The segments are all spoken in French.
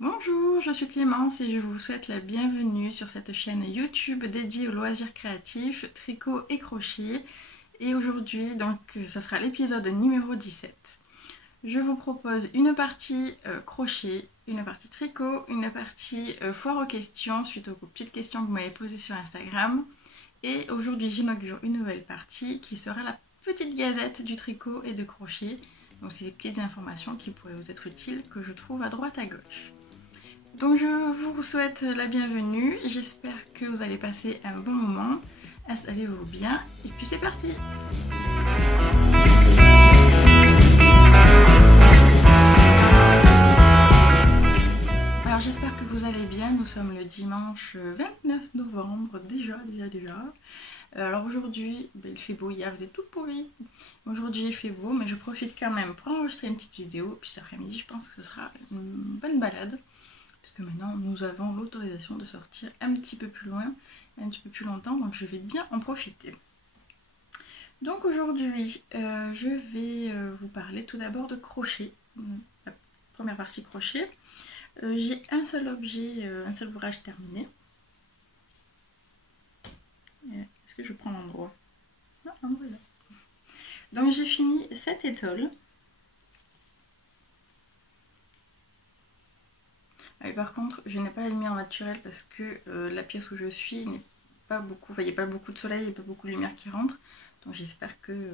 Bonjour, je suis Clémence et je vous souhaite la bienvenue sur cette chaîne YouTube dédiée aux loisirs créatifs, tricot et crochet. Et aujourd'hui, donc, ça sera l'épisode numéro 17. Je vous propose une partie crochet, une partie tricot, une partie foire aux questions suite aux petites questions que vous m'avez posées sur Instagram. Et aujourd'hui, j'inaugure une nouvelle partie qui sera la petite gazette du tricot et de crochet. Donc, c'est des petites informations qui pourraient vous être utiles que je trouve à droite à gauche. Donc je vous souhaite la bienvenue, j'espère que vous allez passer un bon moment, installez-vous bien et puis c'est parti. Alors j'espère que vous allez bien, nous sommes le dimanche 29 novembre, déjà. Alors aujourd'hui, il fait beau, hier c'était tout pourri, aujourd'hui il fait beau mais je profite quand même pour enregistrer une petite vidéo, puis cet après-midi je pense que ce sera une bonne balade. Puisque maintenant nous avons l'autorisation de sortir un petit peu plus loin, un petit peu plus longtemps, donc je vais bien en profiter. Donc aujourd'hui, je vais vous parler tout d'abord de crochet, la première partie crochet. J'ai un seul objet, un seul ouvrage terminé. Est-ce que je prends l'endroit? Non, l'endroit est là. Donc j'ai fini cette étole. Par contre, je n'ai pas la lumière naturelle parce que la pièce où je suis n'est pas beaucoup, enfin, il n'y a pas beaucoup de soleil, il n'y a pas beaucoup de lumière qui rentre. Donc j'espère que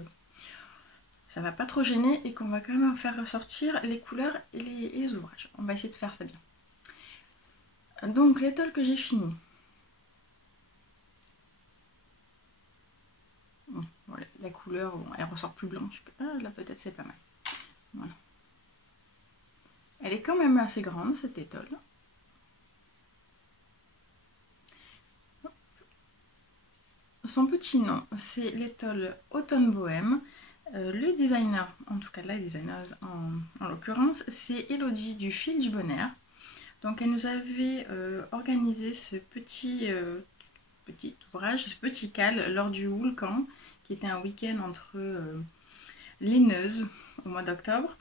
ça va pas trop gêner et qu'on va quand même faire ressortir les couleurs et les ouvrages. On va essayer de faire ça bien. Donc l'étole que j'ai fini. Bon, voilà, la couleur, bon, elle ressort plus blanche. Ah, là peut-être c'est pas mal. Voilà. Elle est quand même assez grande cette étole. Son petit nom, c'est l'étole Automne Bohème. Le designer, en tout cas la designeuse en l'occurrence, c'est Elodie du Fil du Bonheur. Donc elle nous avait organisé ce petit ouvrage, ce petit cal lors du Woolcamp, qui était un week-end entre les Neuses au mois d'octobre.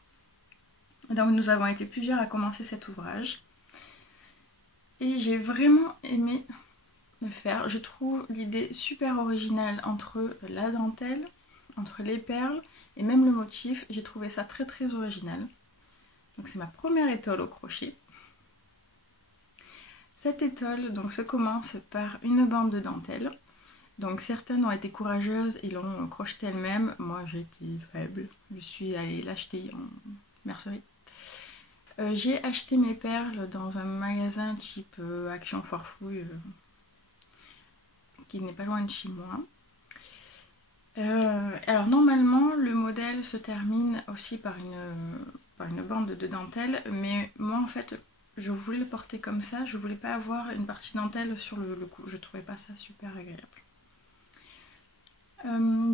Donc nous avons été plusieurs à commencer cet ouvrage. Et j'ai vraiment aimé le faire. Je trouve l'idée super originale entre la dentelle, entre les perles et même le motif. J'ai trouvé ça très très original. Donc c'est ma première étole au crochet. Cette étole donc, se commence par une bande de dentelle. Donc certaines ont été courageuses et l'ont crochetée elles-mêmes. Moi j'ai été faible. Je suis allée l'acheter en mercerie. J'ai acheté mes perles dans un magasin type Action Foire Fouille qui n'est pas loin de chez moi. Alors normalement le modèle se termine aussi par une bande de dentelle, mais moi en fait je voulais le porter comme ça, je voulais pas avoir une partie dentelle sur le cou, je trouvais pas ça super agréable.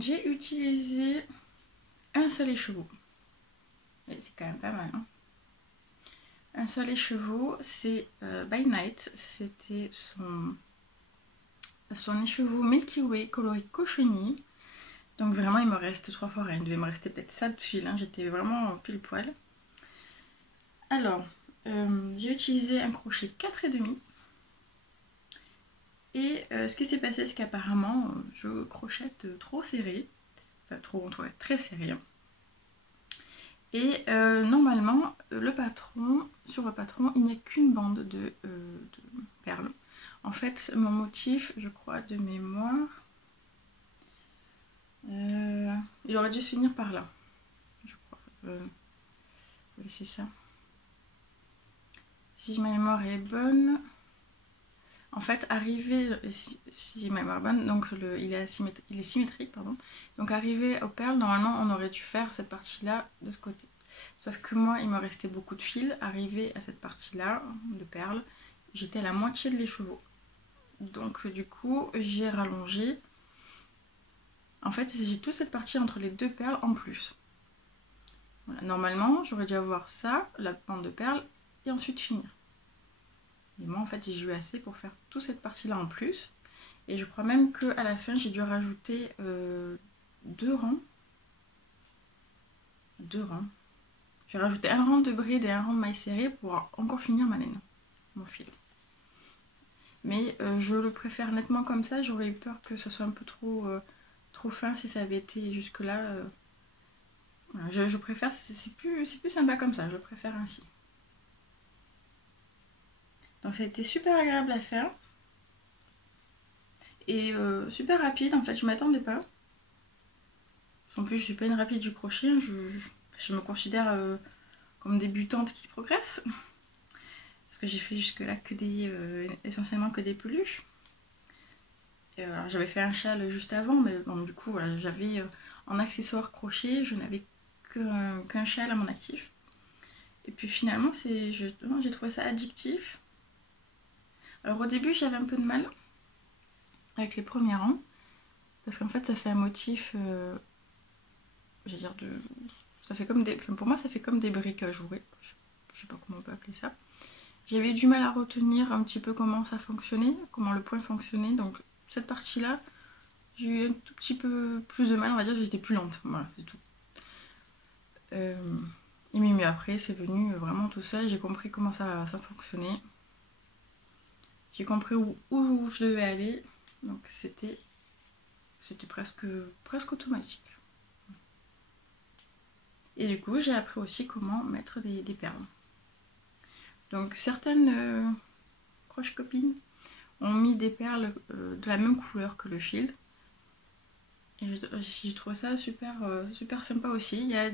J'ai utilisé un seul écheveau, c'est quand même pas mal, hein. Un seul écheveau, c'est By Night, c'était son écheveau Milky Way coloris cochonnier. Donc vraiment il me reste 3 fois rien, il devait me rester peut-être ça de fil, hein. J'étais vraiment pile poil. Alors, j'ai utilisé un crochet 4,5. Et ce qui s'est passé, c'est qu'apparemment je crochette trop serré, enfin trop, très serré. Hein. Et normalement, sur le patron, il n'y a qu'une bande de perles. En fait, mon motif, je crois, de mémoire, il aurait dû se finir par là, je crois. Oui, c'est ça. Si ma mémoire est bonne, en fait, si ma mémoire est bonne, donc il est symétrique, pardon. Donc arrivé aux perles, normalement, on aurait dû faire cette partie-là de ce côté. Sauf que moi, il me restait beaucoup de fils. Arrivé à cette partie-là de perles, j'étais à la moitié de l'écheveau. Donc du coup, j'ai rallongé. En fait, j'ai toute cette partie entre les deux perles en plus. Voilà. Normalement, j'aurais dû avoir ça, la bande de perles, et ensuite finir. Et moi, en fait, j'ai eu assez pour faire toute cette partie-là en plus. Et je crois même qu'à la fin, j'ai dû rajouter 2 rangs. 2 rangs. J'ai rajouté un rang de bride et un rang de maille serré pour encore finir ma laine, mon fil. Mais je le préfère nettement comme ça, j'aurais eu peur que ça soit un peu trop fin si ça avait été jusque là. Voilà, je préfère, c'est plus sympa comme ça, je préfère ainsi. Donc ça a été super agréable à faire. Et super rapide, en fait, je m'attendais pas. En plus, je suis pas une rapide du crochet, je me considère comme débutante qui progresse. Parce que j'ai fait jusque-là que essentiellement que des peluches. J'avais fait un châle juste avant, mais bon, du coup, voilà, j'avais en accessoire crochet, je n'avais qu'un châle à mon actif. Et puis finalement, j'ai trouvé ça addictif. Alors au début, j'avais un peu de mal avec les premiers rangs, parce qu'en fait, ça fait un motif, je vais dire, ça fait comme pour moi, ça fait comme des briques à jouer. Je sais pas comment on peut appeler ça. J'avais eu du mal à retenir un petit peu comment ça fonctionnait, comment le point fonctionnait, donc cette partie-là, j'ai eu un tout petit peu plus de mal, on va dire que j'étais plus lente, voilà, c'est tout. Et mieux après, c'est venu vraiment tout seul, j'ai compris comment ça fonctionnait. J'ai compris où je devais aller, donc c'était presque automatique. Et du coup, j'ai appris aussi comment mettre des perles. Donc certaines croche copines ont mis des perles de la même couleur que le fil. Et j'ai trouvé ça super sympa aussi. Il y a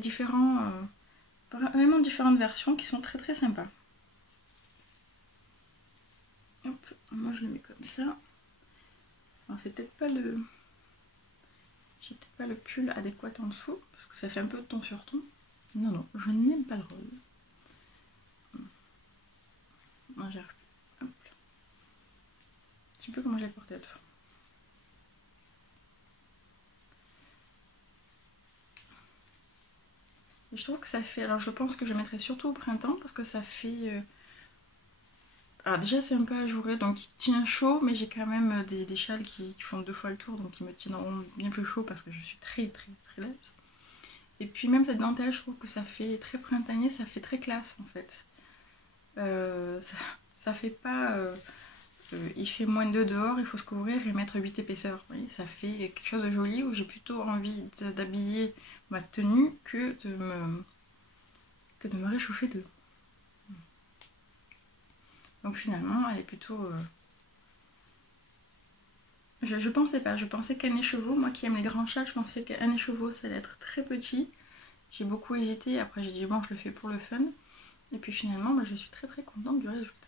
vraiment différentes versions qui sont très sympas. Hop, moi je le mets comme ça. Alors c'est peut-être pas le... J'ai peut-être pas le pull adéquat en dessous, parce que ça fait un peu de ton sur ton. Non, je n'aime pas le rose. Non, j'arrive plus. Hop. Je sais plus comment je l'ai porté à tout. Et je trouve que ça fait... Alors je pense que je mettrai surtout au printemps, parce que ça fait... Alors déjà c'est un peu ajouré, donc il tient chaud, mais j'ai quand même des châles qui font 2 fois le tour, donc ils me tiendront bien plus chaud parce que je suis très lèvre. Et puis même cette dentelle, je trouve que ça fait très printanier, ça fait très classe en fait. Ça fait pas... il fait moins de 2 dehors, il faut se couvrir et mettre 8 épaisseurs. Vous voyez, ça fait quelque chose de joli où j'ai plutôt envie d'habiller ma tenue que de me réchauffer d'eux. Donc finalement, elle est plutôt... Je pensais pas, je pensais qu'un écheveau, moi qui aime les grands châles, je pensais qu'un écheveau ça allait être très petit. J'ai beaucoup hésité, après j'ai dit bon, je le fais pour le fun. Et puis finalement, je suis très contente du résultat.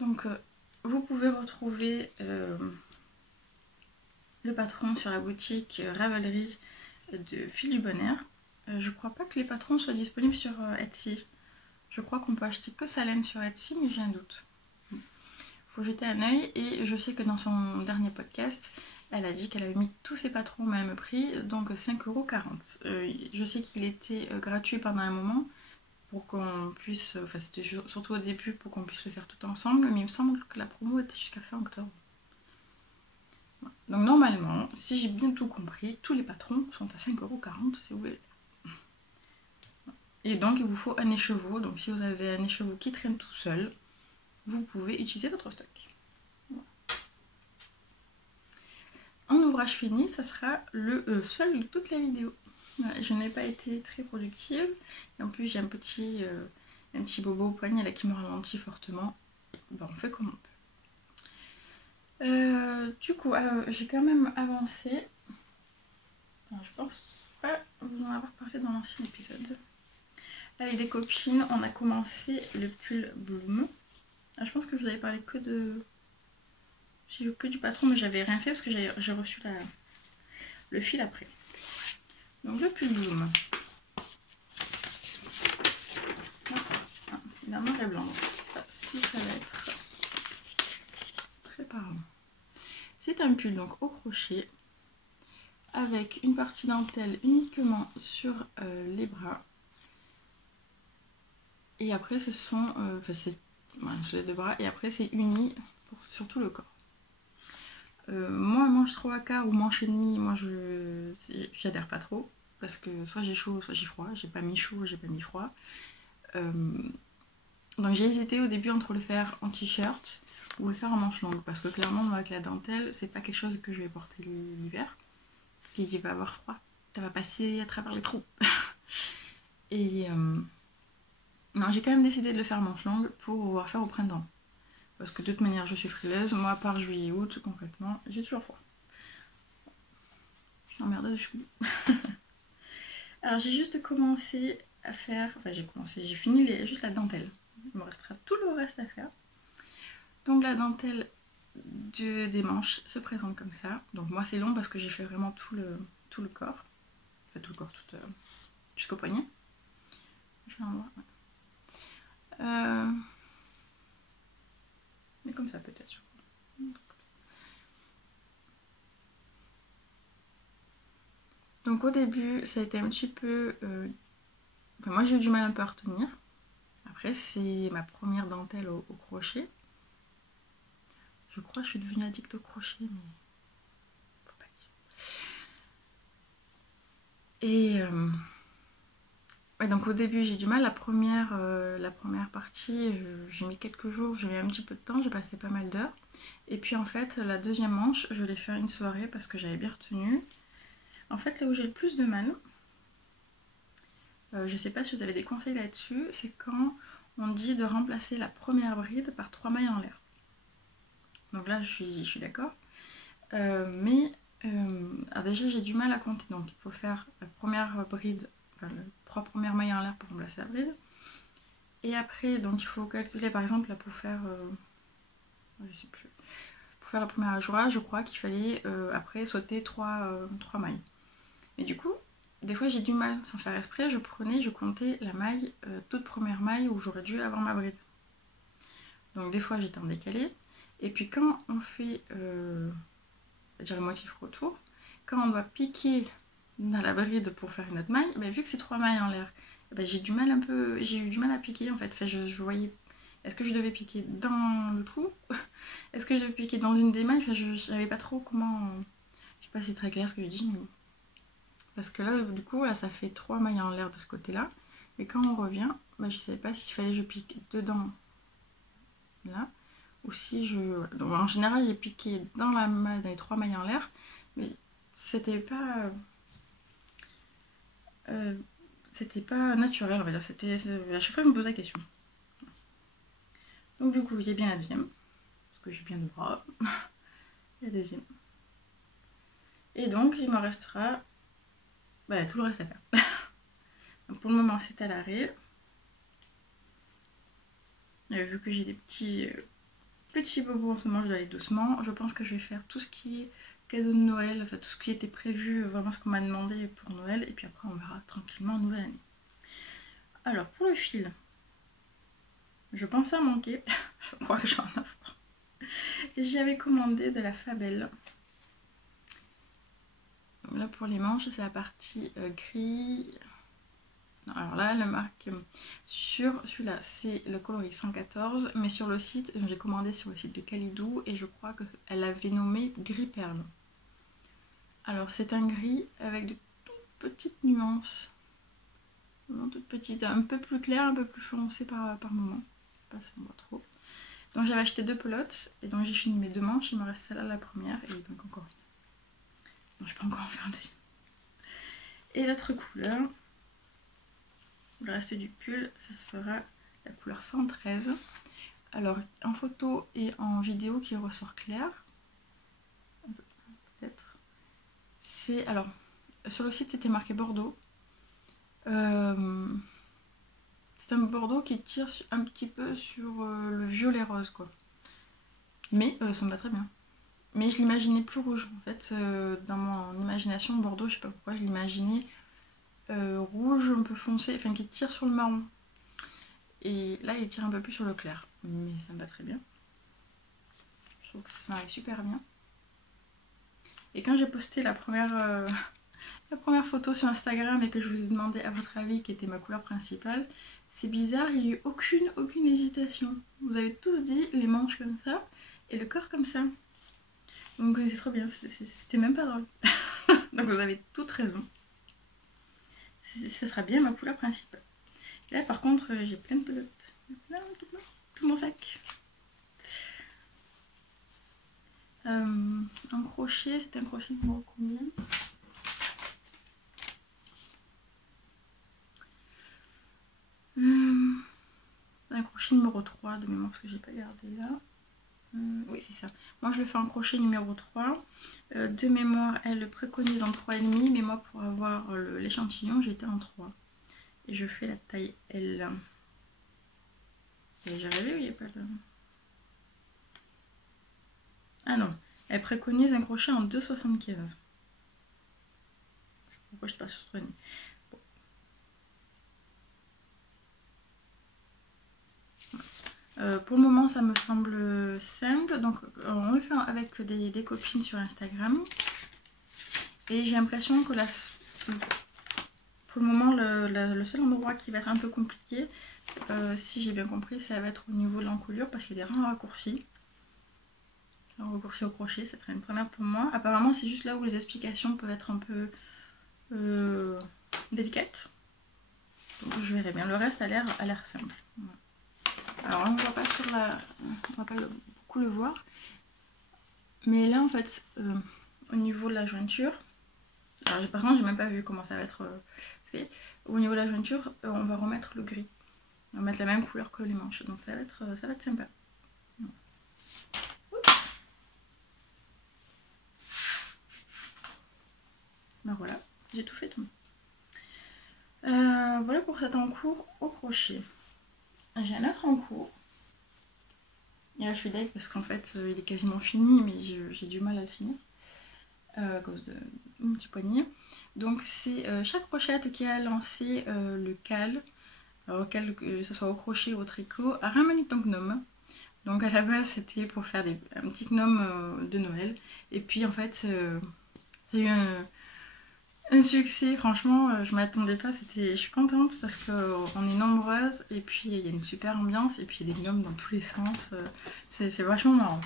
Donc vous pouvez retrouver le patron sur la boutique Ravelry de Fil du Bonheur. Je crois pas que les patrons soient disponibles sur Etsy. Je crois qu'on peut acheter que sa laine sur Etsy, mais j'ai un doute. Faut jeter un œil, et je sais que dans son dernier podcast, elle a dit qu'elle avait mis tous ses patrons au même prix, donc 5,40 €. Je sais qu'il était gratuit pendant un moment, pour qu'on puisse, enfin c'était surtout au début pour qu'on puisse le faire tout ensemble, mais il me semble que la promo était jusqu'à fin octobre. Donc normalement, si j'ai bien tout compris, tous les patrons sont à 5,40 € si vous voulez. Et donc il vous faut un écheveau, donc si vous avez un écheveau qui traîne tout seul, vous pouvez utiliser votre stock. Voilà. En ouvrage fini, ça sera le seul de toute la vidéo. Voilà, je n'ai pas été très productive, et en plus j'ai un petit bobo au poignet là qui me ralentit fortement. Bon, on fait comme on peut. Du coup, j'ai quand même avancé. Alors, je pense pas vous en avoir parlé dans l'ancien épisode. Avec des copines, on a commencé le pull Bloom. Alors, je pense que je vous avais parlé que du patron, mais j'avais rien fait parce que j'ai reçu le fil après. Donc le pull Bloom. Il a noir et blanc. Si ça va être très parlant. C'est un pull donc au crochet avec une partie dentelle uniquement sur les bras. Et après ce sont... voilà, sur les 2 bras. Et après c'est uni sur tout le corps. Moi, manche 3/4 ou manche et demie, moi j'adhère pas trop. parce que soit j'ai chaud, soit j'ai froid. J'ai pas mis chaud, j'ai pas mis froid. Donc j'ai hésité au début entre le faire en t-shirt ou le faire en manche longue, parce que clairement moi, avec la dentelle, c'est pas quelque chose que je vais porter l'hiver. Si il va avoir froid, ça va passer à travers les trous. Et non, j'ai quand même décidé de le faire en manche longue pour pouvoir faire au printemps. Parce que de toute manière, je suis frileuse. Moi, à part juillet et août, concrètement, j'ai toujours froid. Je suis emmerdée de chou. Alors, j'ai juste commencé à faire... Enfin, j'ai fini juste la dentelle. Il me restera tout le reste à faire. Donc, la dentelle des manches se présente comme ça. Donc, moi, c'est long parce que j'ai fait vraiment tout le corps. Enfin, tout le corps, jusqu'au poignet. Je vais en voir. Mais comme ça, peut-être. Donc au début, ça a été un petit peu... Enfin, moi j'ai eu du mal un peu à retenir. Après, c'est ma première dentelle au crochet. Je crois que je suis devenue addict au crochet, mais... Faut pas dire. Et... Ouais, donc au début j'ai du mal. La première partie, j'ai mis quelques jours, j'ai mis un petit peu de temps, j'ai passé pas mal d'heures. Et puis en fait, la deuxième manche, je l'ai fait une soirée parce que j'avais bien retenu. En fait, là où j'ai le plus de mal, je sais pas si vous avez des conseils là-dessus, c'est quand on dit de remplacer la première bride par 3 mailles en l'air. Donc là, je suis d'accord. Mais alors déjà, j'ai du mal à compter. Donc il faut faire la première bride, enfin les 3 premières mailles en l'air pour remplacer la bride. Et après, donc il faut calculer, par exemple, là pour faire, je sais plus, pour faire la première ajoura, je crois qu'il fallait après sauter 3 mailles. Mais du coup, des fois j'ai du mal, sans faire exprès, je comptais la maille, toute première maille où j'aurais dû avoir ma bride. Donc des fois j'étais en décalé. Et puis quand on fait, dire le motif retour, quand on doit piquer dans la bride pour faire une autre maille, ben, vu que c'est 3 mailles en l'air, ben, j'ai eu du mal à piquer en fait. Enfin, je voyais, est-ce que je devais piquer dans le trou? Est-ce que je devais piquer dans l'une des mailles? Enfin, je savais pas trop comment, je sais pas si c'est très clair ce que je dis, mais bon. Parce que là, du coup, là, ça fait 3 mailles en l'air de ce côté-là. Et quand on revient, bah, je ne savais pas s'il fallait que je pique dedans, là, ou si je... Donc, en général, j'ai piqué dans les 3 mailles en l'air, mais c'était pas... c'était pas naturel, on va dire. À chaque fois, je me posais la question. Donc, du coup, il y a bien la deuxième, parce que j'ai bien le bras. La deuxième. Et donc, il me restera tout le reste à faire. Donc, pour le moment, c'est à l'arrêt. Vu que j'ai des petits bobos en ce moment, je dois aller doucement. Je pense que je vais faire tout ce qui est cadeau de Noël, enfin tout ce qui était prévu, vraiment ce qu'on m'a demandé pour Noël. Et puis après, on verra tranquillement en nouvelle année. Alors, pour le fil, je pensais à manquer. Je crois que j'en ai offre. J'avais commandé de la Fabel. Donc là, pour les manches, c'est la partie gris. Alors là, la marque sur celui-là, c'est le coloris 114, mais sur le site, j'ai commandé sur le site de Kalidou et je crois qu'elle avait nommé gris perle. Alors c'est un gris avec de toutes petites nuances, vraiment toutes petites, un peu plus clair, un peu plus foncé par moment. Je sais pas si on voit trop. Donc j'avais acheté 2 pelotes et donc j'ai fini mes 2 manches, il me reste celle-là la première et donc encore une. Donc je peux encore en faire un deuxième. Et l'autre couleur. Le reste du pull, ça sera la couleur 113. Alors, en photo et en vidéo qui ressort clair. Peut-être. C'est... Alors, sur le site, c'était marqué Bordeaux. C'est un Bordeaux qui tire un petit peu sur le violet rose, quoi. Mais ça me va très bien. Mais je l'imaginais plus rouge. En fait, dans mon imagination, Bordeaux, je sais pas pourquoi, je l'imaginais rouge un peu foncé, enfin qui tire sur le marron. Et là, il tire un peu plus sur le clair. Mais ça me va très bien. Je trouve que ça se marie super bien. Et quand j'ai posté la première photo sur Instagram et que je vous ai demandé à votre avis qui était ma couleur principale, c'est bizarre, il n'y a eu aucune hésitation. Vous avez tous dit les manches comme ça et le corps comme ça. Donc c'est trop bien, c'était même pas drôle. Donc vous avez toute raison. Ce sera bien ma couleur principale. Là par contre j'ai plein de pelotes. Tout mon sac. Un crochet, c'est un crochet numéro combien? Un crochet numéro 3 de mémoire parce que j'ai pas gardé là. Oui c'est ça. Moi je le fais en crochet numéro 3. De mémoire elle le préconise en 3,5 mais moi pour avoir l'échantillon j'étais en 3. Et je fais la taille L. J'ai rêvé ou il n'y a pas de... Ah non, elle préconise un crochet en 2,75. Pourquoi je ne sais pas sur ce bon. Pour le moment ça me semble simple, donc on le fait avec des copines sur Instagram et j'ai l'impression que pour le moment le seul endroit qui va être un peu compliqué, si j'ai bien compris, ça va être au niveau de l'encolure parce qu'il y a des rangs raccourcis. Un raccourci au crochet, ça serait une première pour moi. Apparemment c'est juste là où les explications peuvent être un peu délicates. Donc je verrai bien, le reste a l'air simple. Voilà. Alors là, on va pas beaucoup le voir, mais là en fait au niveau de la jointure, alors par contre j'ai même pas vu comment ça va être fait. Au niveau de la jointure on va remettre le gris, on va mettre la même couleur que les manches, donc ça va être sympa. Ben voilà, j'ai tout fait tout. Voilà pour cet encours au crochet. J'ai un autre encours. Et là je suis deg parce qu'en fait il est quasiment fini mais j'ai du mal à le finir à cause de mon petit poignet. Donc c'est chaque crochette qui a lancé le cal, alors que ce soit au crochet ou au tricot, a ramené ton gnome. Donc à la base c'était pour faire un petit gnome de Noël. Et puis en fait ça a eu un succès, franchement je m'attendais pas, je suis contente parce qu'on est nombreuses et puis il y a une super ambiance et puis il y a des gnomes dans tous les sens, c'est vachement marrant.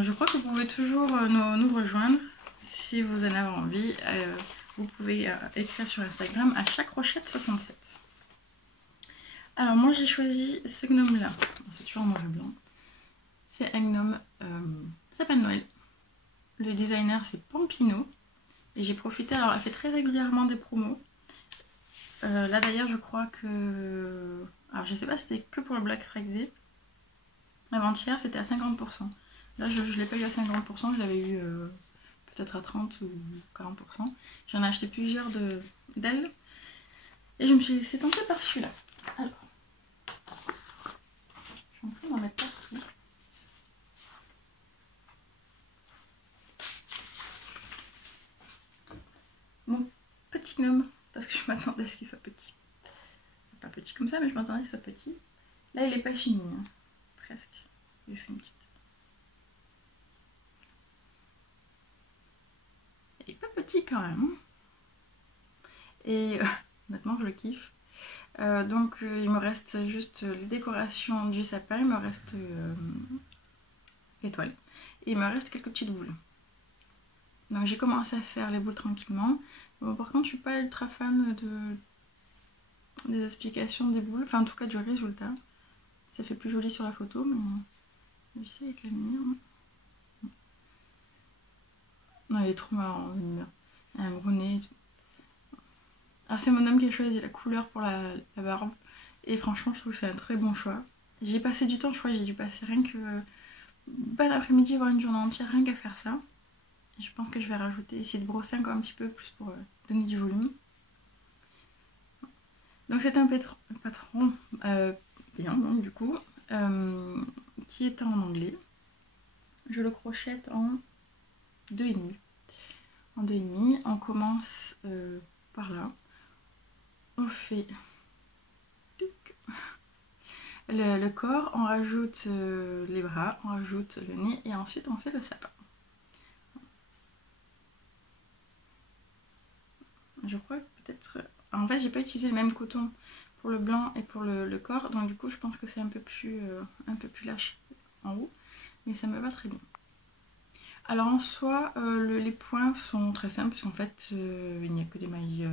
Je crois que vous pouvez toujours nous rejoindre si vous en avez envie. Vous pouvez écrire sur Instagram à chaque rochette 67. Alors moi j'ai choisi ce gnome là, c'est toujours en noir et blanc. C'est un gnome sapin de Noël. Le designer c'est Pampino. Et j'ai profité, alors elle fait très régulièrement des promos. Là d'ailleurs je crois que... Alors je sais pas si c'était que pour le Black Friday. Avant-hier c'était à 50%. Là je ne l'ai pas eu à 50%, je l'avais eu peut-être à 30 ou 40%. J'en ai acheté plusieurs d'elles. Et je me suis laissée tenter par celui-là. Alors, je suis en train d'en mettre partout. Mon petit gnome, parce que je m'attendais à ce qu'il soit petit. Pas petit comme ça, mais je m'attendais à ce qu'il soit petit. Là, il est pas fini, hein. Presque. J'ai fait une petite. Il est pas petit quand même. Hein. Et honnêtement, je le kiffe. Donc, il me reste juste les décorations du sapin. Il me reste l'étoile. Et il me reste quelques petites boules. Donc, j'ai commencé à faire les boules tranquillement. Bon, par contre, je suis pas ultra fan des explications des boules. Enfin, en tout cas, du résultat. Ça fait plus joli sur la photo, mais je sais avec la lumière. Non, il est trop marrant, la lumière. Un brunet. Alors, c'est mon homme qui a choisi la couleur pour la barbe. Et franchement, je trouve que c'est un très bon choix. J'ai passé du temps, je crois que j'ai dû passer rien que l'après-midi, voire une journée entière, rien qu'à faire ça. Et je pense que je vais rajouter, essayer de brosser encore un petit peu plus pour donner du volume. Donc c'est un patron bien, donc, du coup, qui est en anglais. Je le crochette en 2,5. En 2,5, on commence par là. On fait le corps, on rajoute les bras, on rajoute le nez et ensuite on fait le sapin. Je crois que peut-être... En fait, j'ai pas utilisé le même coton pour le blanc et pour le corps, donc du coup, je pense que c'est un peu plus lâche en haut, mais ça me va très bien. Alors en soi, les points sont très simples, puisqu'en fait, il n'y a que des mailles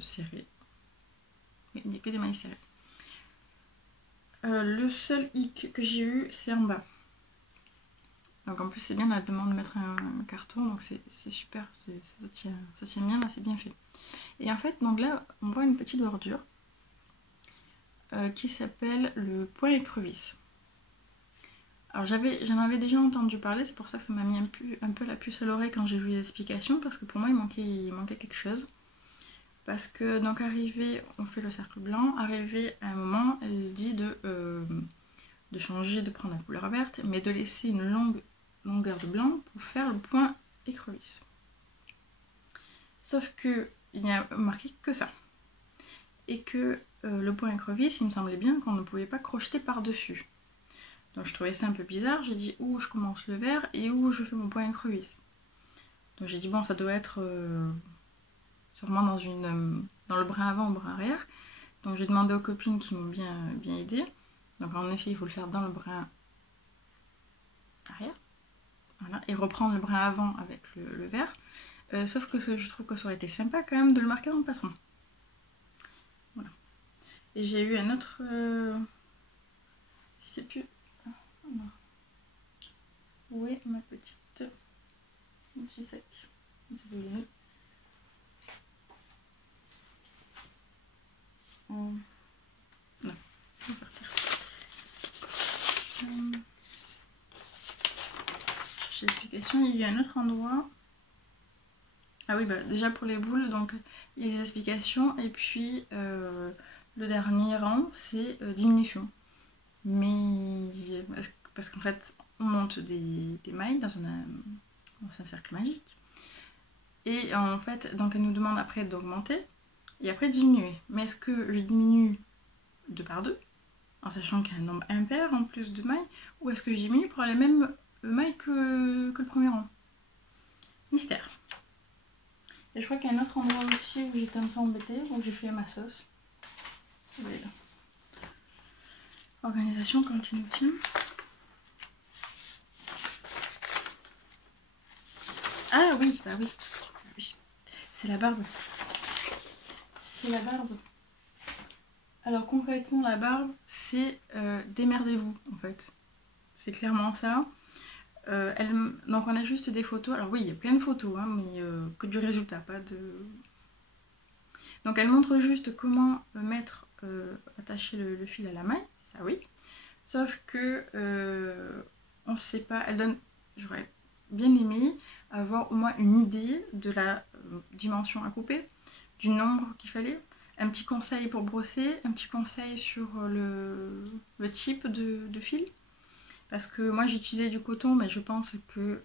serrées. Oui, il n'y a que des mailles serrées. Le seul hic que j'ai eu, c'est en bas. Donc en plus, c'est bien, on a la demande de mettre un carton, donc c'est super, ça tient bien, là, c'est bien fait. Et en fait, donc là, on voit une petite bordure qui s'appelle le point écrevisse. Alors j'en avais déjà entendu parler, c'est pour ça que ça m'a mis un peu la puce à l'oreille quand j'ai vu les explications, parce que pour moi il manquait quelque chose. Parce que donc arrivé, on fait le cercle blanc, arrivé à un moment, elle dit de changer, de prendre la couleur verte, mais de laisser une longue longueur de blanc pour faire le point écrevisse. Sauf que il n'y a marqué que ça. Et que le point écrevisse, il me semblait bien qu'on ne pouvait pas crocheter par-dessus. Donc je trouvais ça un peu bizarre, j'ai dit où je commence le vert et où je fais mon point écrevisse. Donc j'ai dit bon, ça doit être sûrement dans le brin avant ou le brin arrière. Donc j'ai demandé aux copines qui m'ont bien aidé. Donc en effet, il faut le faire dans le brin arrière. Voilà, et reprendre le brin avant avec le vert. Sauf que je trouve que ça aurait été sympa quand même de le marquer dans le patron. Voilà. Et j'ai eu un autre... je sais plus... Où est ma petite... C'est sec. Non, je vais partir. J'ai l'explication, il y a un autre endroit. Ah oui, bah déjà pour les boules, donc il y a les explications, et puis le dernier rang, c'est diminution. Mais parce qu'en fait, on monte des mailles dans un cercle magique. Et en fait, donc elle nous demande après d'augmenter et après diminuer. Mais est-ce que je diminue 2 par 2 en sachant qu'il y a un nombre impair en plus de mailles, ou est-ce que je diminue pour les mêmes mailles que le premier rang? Mystère. Et je crois qu'il y a un autre endroit aussi où j'étais un peu embêtée, où j'ai fait ma sauce. Voilà. Organisation quand tu nous tiens. Ah oui, bah oui. C'est la barbe. C'est la barbe. Alors concrètement, la barbe, c'est démerdez-vous en fait. C'est clairement ça. Donc on a juste des photos. Alors oui, il y a plein de photos, hein, mais que du résultat, pas de... Donc elle montre juste comment attacher le fil à la maille, ça oui. Sauf que on ne sait pas, elle donne, j'aurais bien aimé avoir au moins une idée de la dimension à couper, du nombre qu'il fallait, un petit conseil pour brosser, un petit conseil sur le type de fil. Parce que moi j'ai utilisé du coton, mais je pense que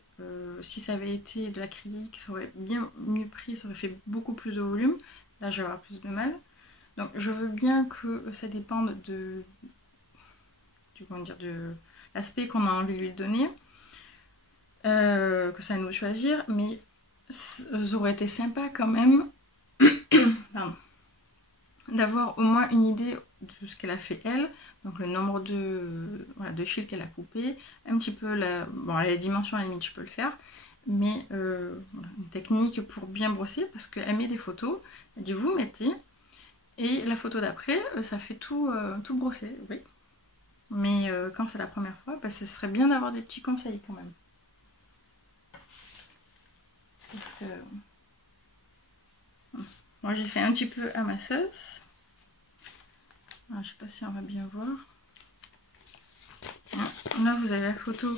si ça avait été de l'acrylique, ça aurait bien mieux pris, ça aurait fait beaucoup plus de volume. Là je vais avoir plus de mal. Donc je veux bien que ça dépende de l'aspect qu'on a envie de lui donner. Que ça à nous de choisir, mais ça aurait été sympa quand même d'avoir au moins une idée de ce qu'elle a fait elle, donc le nombre de fils qu'elle a coupé, un petit peu la dimension à la limite je peux le faire, mais une technique pour bien brosser, parce qu'elle met des photos, elle dit vous mettez, et la photo d'après ça fait tout brossé, oui. Mais quand c'est la première fois, bah, ce serait bien d'avoir des petits conseils quand même. Parce que moi j'ai fait un petit peu à ma sauce. Alors, je sais pas si on va bien voir. Là vous avez la photo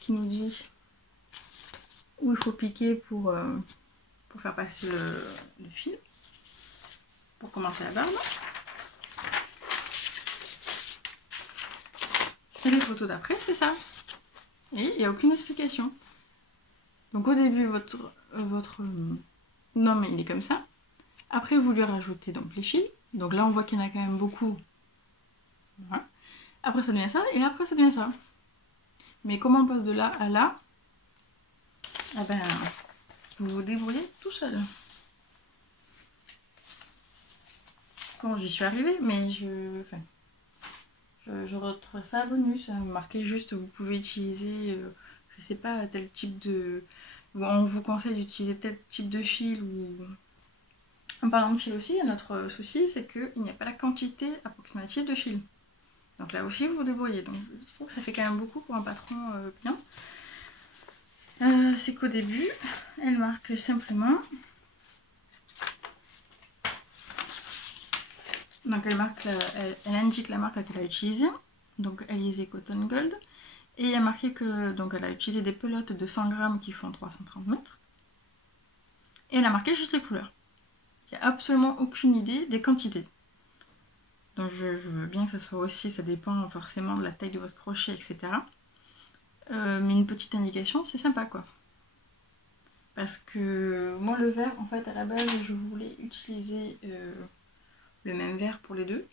qui nous dit où il faut piquer pour faire passer le fil. Pour commencer la barbe. Et les photos d'après c'est ça. Et il n'y a aucune explication. Donc au début votre nom il est comme ça. Après vous lui rajoutez donc les fils. Donc là on voit qu'il y en a quand même beaucoup. Voilà. Après ça devient ça et après ça devient ça. Mais comment on passe de là à là? Ah ben vous vous débrouillez tout seul. Comment j'y suis arrivée, mais je retrouve ça bonus. Marqué juste vous pouvez utiliser je sais pas, tel type de... On vous conseille d'utiliser tel type de fil ou... En parlant de fil aussi, un autre souci, c'est qu'il n'y a pas la quantité approximative de fil. Donc là aussi, vous vous débrouillez. Donc je trouve que ça fait quand même beaucoup pour un patron bien. C'est qu'au début, elle marque simplement... Donc elle indique la marque qu'elle a utilisée. Donc Alizé Cotton Gold. Et il y a marqué que donc elle a utilisé des pelotes de 100 grammes qui font 330 mètres. Et elle a marqué juste les couleurs. Il n'y a absolument aucune idée des quantités. Donc je veux bien que ça soit aussi, ça dépend forcément de la taille de votre crochet, etc. Mais une petite indication, c'est sympa quoi. Parce que moi le vert, en fait à la base je voulais utiliser le même vert pour les deux.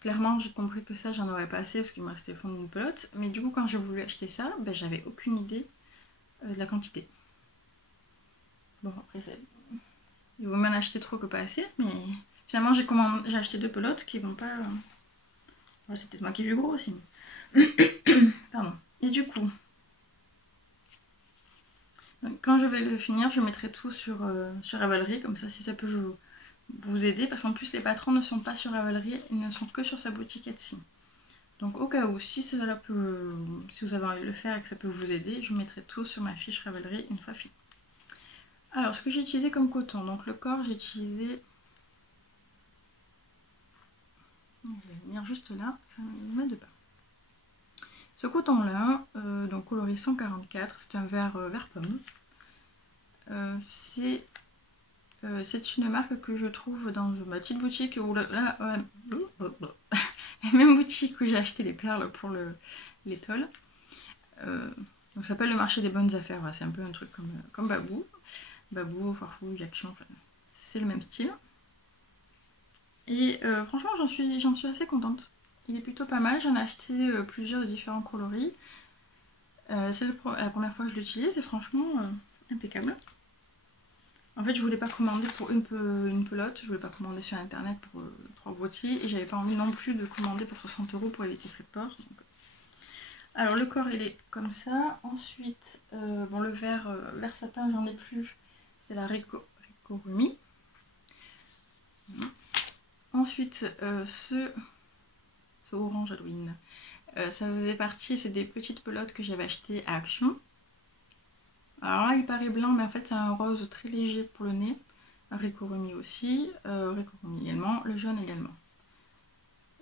Clairement j'ai compris que ça j'en aurais pas assez parce qu'il me restait le fond d'une pelote. Mais du coup quand j'ai voulu acheter ça, ben, j'avais aucune idée de la quantité. Bon après il vaut mieux en acheter trop que pas assez, mais finalement j'ai acheté 2 pelotes qui vont pas... Ouais, c'est peut-être moi qui ai vu gros aussi. Pardon. Et du coup, quand je vais le finir, je mettrai tout sur Ravelry, comme ça si ça peut vous aider, parce qu'en plus les patrons ne sont pas sur Ravelry, ils ne sont que sur sa boutique Etsy. Donc au cas où, si vous avez envie de le faire et que ça peut vous aider, je mettrai tout sur ma fiche Ravelry une fois fini. Alors ce que j'ai utilisé comme coton, donc le corps j'ai utilisé... Je vais venir juste là, ça ne m'aide pas. Ce coton-là, donc coloris 144, c'est un vert pomme. C'est une marque que je trouve dans ma petite boutique, où la même boutique où j'ai acheté les perles pour l'étole. Donc ça s'appelle le marché des bonnes affaires, voilà, c'est un peu un truc comme Babou. Babou, Farfouille, Action, enfin, c'est le même style. Et franchement j'en suis assez contente. Il est plutôt pas mal, j'en ai acheté plusieurs de différents coloris. C'est la première fois que je l'utilise et franchement impeccable. En fait je voulais pas commander pour une pelote, je voulais pas commander sur internet pour 3 broutilles et j'avais pas envie non plus de commander pour 60 € pour éviter frais de port. Donc... Alors le corps il est comme ça. Ensuite, bon le vert satin j'en ai plus, c'est la Ricorumi. Ensuite ce orange Halloween, ça faisait partie, c'est des petites pelotes que j'avais achetées à Action. Alors là il paraît blanc mais en fait c'est un rose très léger pour le nez. Ricorumi aussi, Ricorumi également, le jaune également.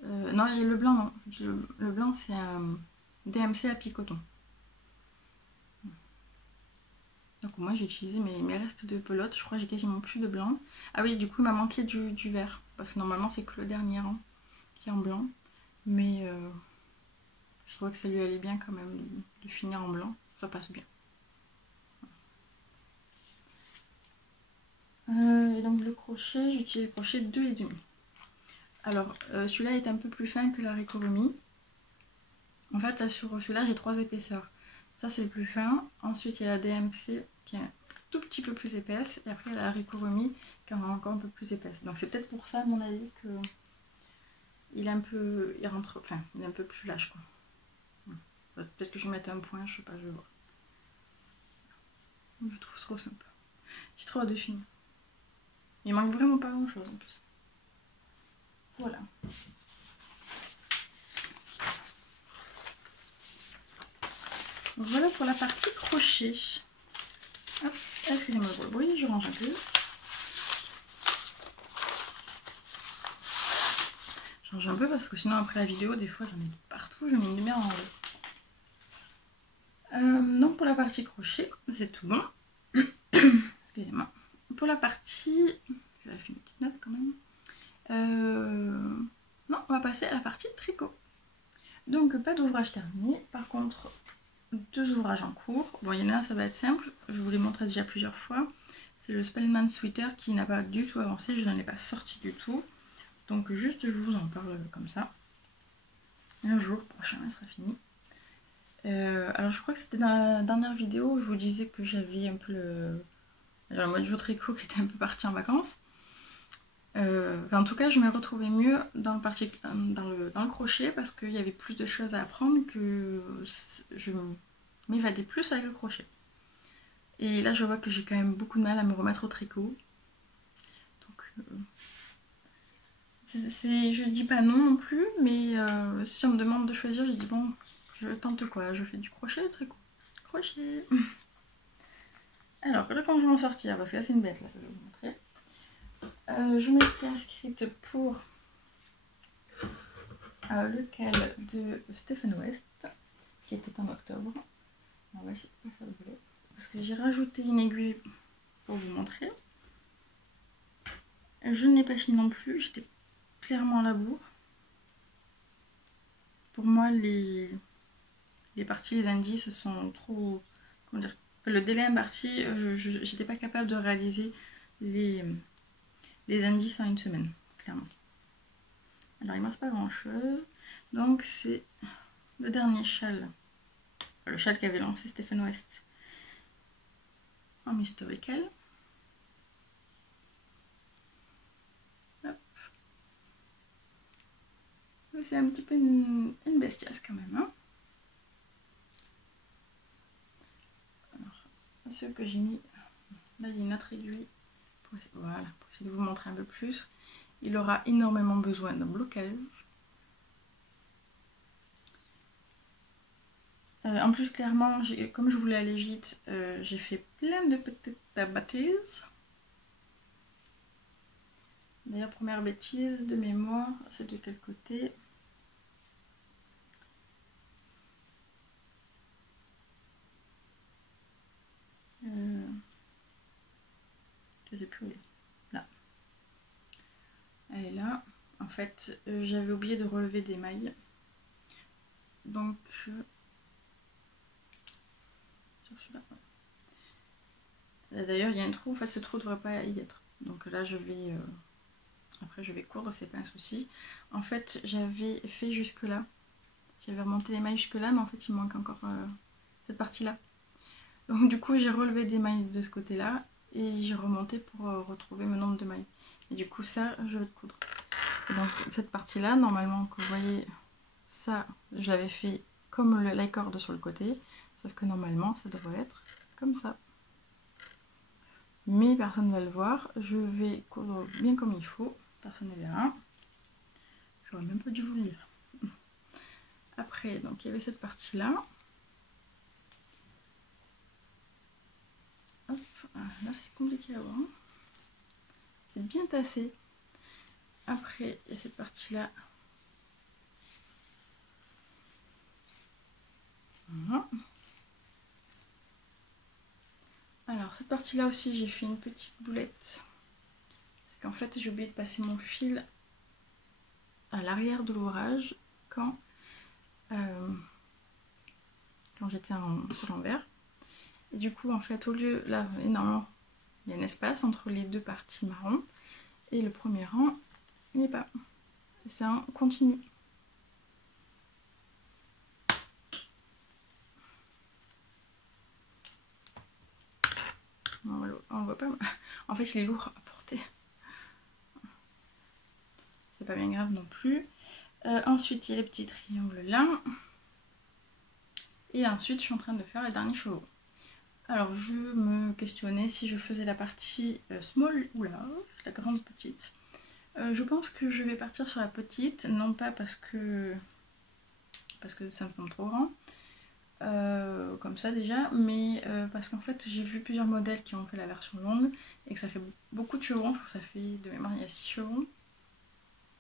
Non, il y a le blanc non, le blanc c'est un DMC à picoton. Donc moi j'ai utilisé mes restes de pelote, je crois que j'ai quasiment plus de blanc. Ah oui, du coup il m'a manqué du vert, parce que normalement c'est que le dernier rang qui est en blanc. Mais je trouvais que ça lui allait bien quand même de finir en blanc, ça passe bien. Et donc le crochet, j'utilise le crochet 2,5. Alors celui-là est un peu plus fin que la Ricorumi. En fait là sur celui-là j'ai 3 épaisseurs. Ça c'est le plus fin, ensuite il y a la DMC qui est un tout petit peu plus épaisse, et après il y a la Ricorumi qui est encore un peu plus épaisse. Donc c'est peut-être pour ça à mon avis que il est un peu, il est un peu plus lâche quoi. Peut-être que je vais mettre un point, je sais pas, je vais voir. Je trouve trop sympa. J'ai trop hâte de finir. Il manque vraiment pas grand chose en plus. Voilà. Donc voilà pour la partie crochet. Hop, excusez-moi pour le bruit, je range un peu. Je range un peu parce que sinon après la vidéo, des fois j'en ai partout, je mets une lumière en haut. Donc pour la partie crochet, c'est tout bon. Excusez-moi. Pour la partie... Je vais faire une petite note quand même. Non, on va passer à la partie tricot. Donc pas d'ouvrage terminé, par contre 2 ouvrages en cours. Bon, il y en a un, ça va être simple, je vous l'ai montré déjà plusieurs fois. C'est le Spellman Sweater qui n'a pas du tout avancé, je n'en ai pas sorti du tout. Donc juste je vous en parle comme ça. Un jour prochain, il sera fini. Alors je crois que c'était dans la dernière vidéo où je vous disais que j'avais un peu le mode jour tricot qui était un peu parti en vacances. En tout cas je me retrouvais mieux dans le crochet parce qu'il y avait plus de choses à apprendre que je m'évader plus avec le crochet. Et là je vois que j'ai quand même beaucoup de mal à me remettre au tricot. Donc je dis pas non plus, mais si on me demande de choisir, je dis bon, je tente quoi, je fais du crochet ou tricot. Crochet. Alors là comment je vais m'en sortir, parce que là c'est une bête là, je vais vous montrer. Je m'étais inscrite pour le cal de Stephen West, qui était en octobre. On va essayer de pas faire de boulet, parce que j'ai rajouté une aiguille pour vous montrer. Je n'ai pas fini non plus, j'étais clairement à la bourre. Pour moi, les parties, les indices sont trop... Comment dire? Le délai imparti, j'étais pas capable de réaliser les indices en une semaine, clairement. Alors il ne reste pas grand chose. Donc c'est le dernier châle. Le châle qu'avait lancé Stephen West en historical. C'est un petit peu une bestiace quand même. Hein. Alors, ce que j'ai mis, là il y a une autre aiguille. Voilà, pour essayer de vous montrer un peu plus. Il aura énormément besoin d'un blocage. En plus, clairement, comme je voulais aller vite, j'ai fait plein de petites bêtises. D'ailleurs, première bêtise de mémoire, c'est de quel côté? Je sais plus où elle est. Là. Elle est là. En fait, j'avais oublié de relever des mailles. Donc, sur celui-là. D'ailleurs, il y a un trou. En fait, ce trou ne devrait pas y être. Donc là, je vais... Après, je vais coudre, c'est pas un souci. En fait, j'avais fait jusque-là. J'avais remonté les mailles jusque-là, mais en fait, il me manque encore cette partie-là. Donc du coup, j'ai relevé des mailles de ce côté-là et j'ai remonté pour retrouver mon nombre de mailles. Et du coup, ça, je vais le coudre. Et donc cette partie-là, normalement, que vous voyez, ça, je l'avais fait comme la corde sur le côté, sauf que normalement, ça devrait être comme ça. Mais personne ne va le voir. Je vais coudre bien comme il faut. Personne ne verra. J'aurais même pas dû vous le dire. Après, donc il y avait cette partie-là. Hop, là c'est compliqué à voir. C'est bien tassé. Après, il y a cette partie-là. Voilà. Alors, cette partie-là aussi, j'ai fait une petite boulette. C'est qu'en fait, j'ai oublié de passer mon fil à l'arrière de l'ouvrage quand j'étais sur l'envers. Et du coup, en fait, au lieu, là, normalement, il y a un espace entre les deux parties marron. Et le premier rang, il n'y est pas. C'est un continu. On voit pas. En fait, il est lourd à porter. C'est pas bien grave non plus. Ensuite, il y a les petits triangles là. Et ensuite, je suis en train de faire les derniers chevaux. Alors, je me questionnais si je faisais la partie small ou large, la grande petite. Je pense que je vais partir sur la petite, non pas parce que ça me semble trop grand, comme ça déjà, mais parce qu'en fait j'ai vu plusieurs modèles qui ont fait la version longue et que ça fait beaucoup de chevrons. Je trouve que ça fait, de mémoire, il y a 6 chevrons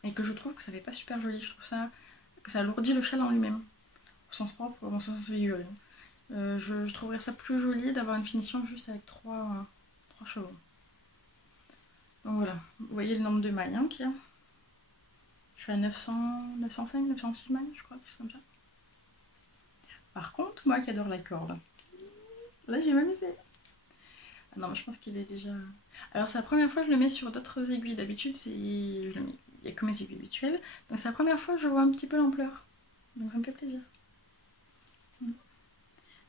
et que je trouve que ça fait pas super joli. Je trouve que ça alourdit le châle en lui-même, au sens propre, au sens figuré. Je trouverais ça plus joli d'avoir une finition juste avec 3 chevrons. Donc voilà, vous voyez le nombre de mailles hein, qu'il y a. Je suis à 905, 906 mailles, je crois, quelque chose comme ça. Par contre, moi qui adore la corde, là je vais m'amuser. Ah non, mais je pense qu'il est déjà... Alors c'est la première fois que je le mets sur d'autres aiguilles. D'habitude, il y a que mes aiguilles habituelles. Donc c'est la première fois que je vois un petit peu l'ampleur. Donc ça me fait plaisir.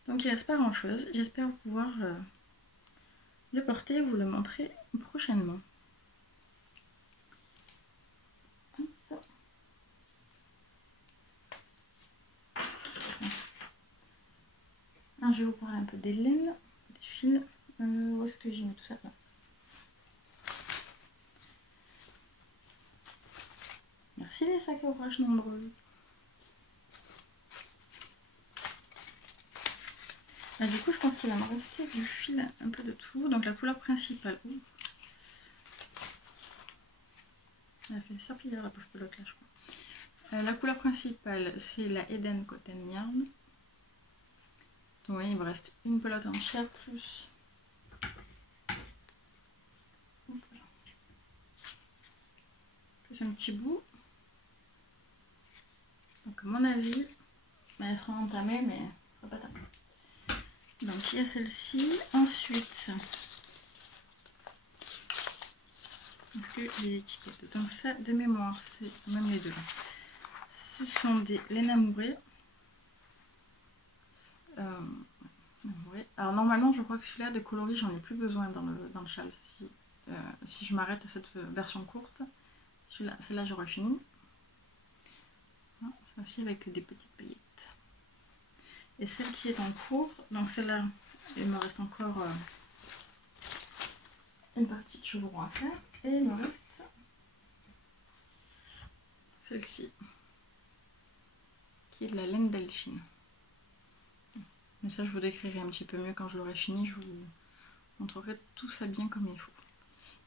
Donc il ne reste pas grand chose. J'espère pouvoir le porter et vous le montrer prochainement. maintenant je vais vous parler un peu des laines, des fils. Où est-ce que j'ai mis tout ça? Là. Merci les sacs à ouvrage nombreux. Ah, du coup je pense qu'il va me rester du fil un peu de tout. Donc la couleur principale. Elle a fait serpillière la pauvre pelote là je crois. La couleur principale c'est la Eden Cotton Yarn. Donc vous voyez il me reste une pelote entière plus un petit bout. Donc à mon avis, elle sera entamée mais elle sera pas tamée. Donc il y a celle-ci. Ensuite, est-ce que les étiquettes, donc ça de mémoire, c'est même les deux. Ce sont des laines amourées. Alors normalement je crois que celui-là de coloris j'en ai plus besoin dans le châle. Si je m'arrête à cette version courte, celle-là j'aurais fini. Ça aussi avec des petites paillettes. Et celle qui est en cours, donc celle-là, il me reste encore une partie de chevron à faire. Et il me reste celle-ci, qui est de la laine Delphine. Mais ça je vous décrirai un petit peu mieux quand je l'aurai fini, je vous montrerai tout ça bien comme il faut.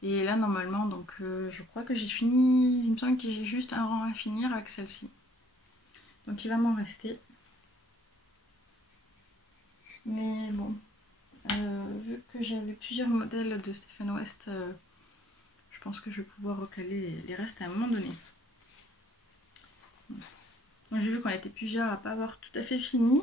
Et là normalement, donc je crois que j'ai fini, il me semble que j'ai juste un rang à finir avec celle-ci. Donc il va m'en rester. Mais bon, vu que j'avais plusieurs modèles de Stephen West, je pense que je vais pouvoir recaler les restes à un moment donné. Moi j'ai vu qu'on était plusieurs à pas avoir tout à fait fini,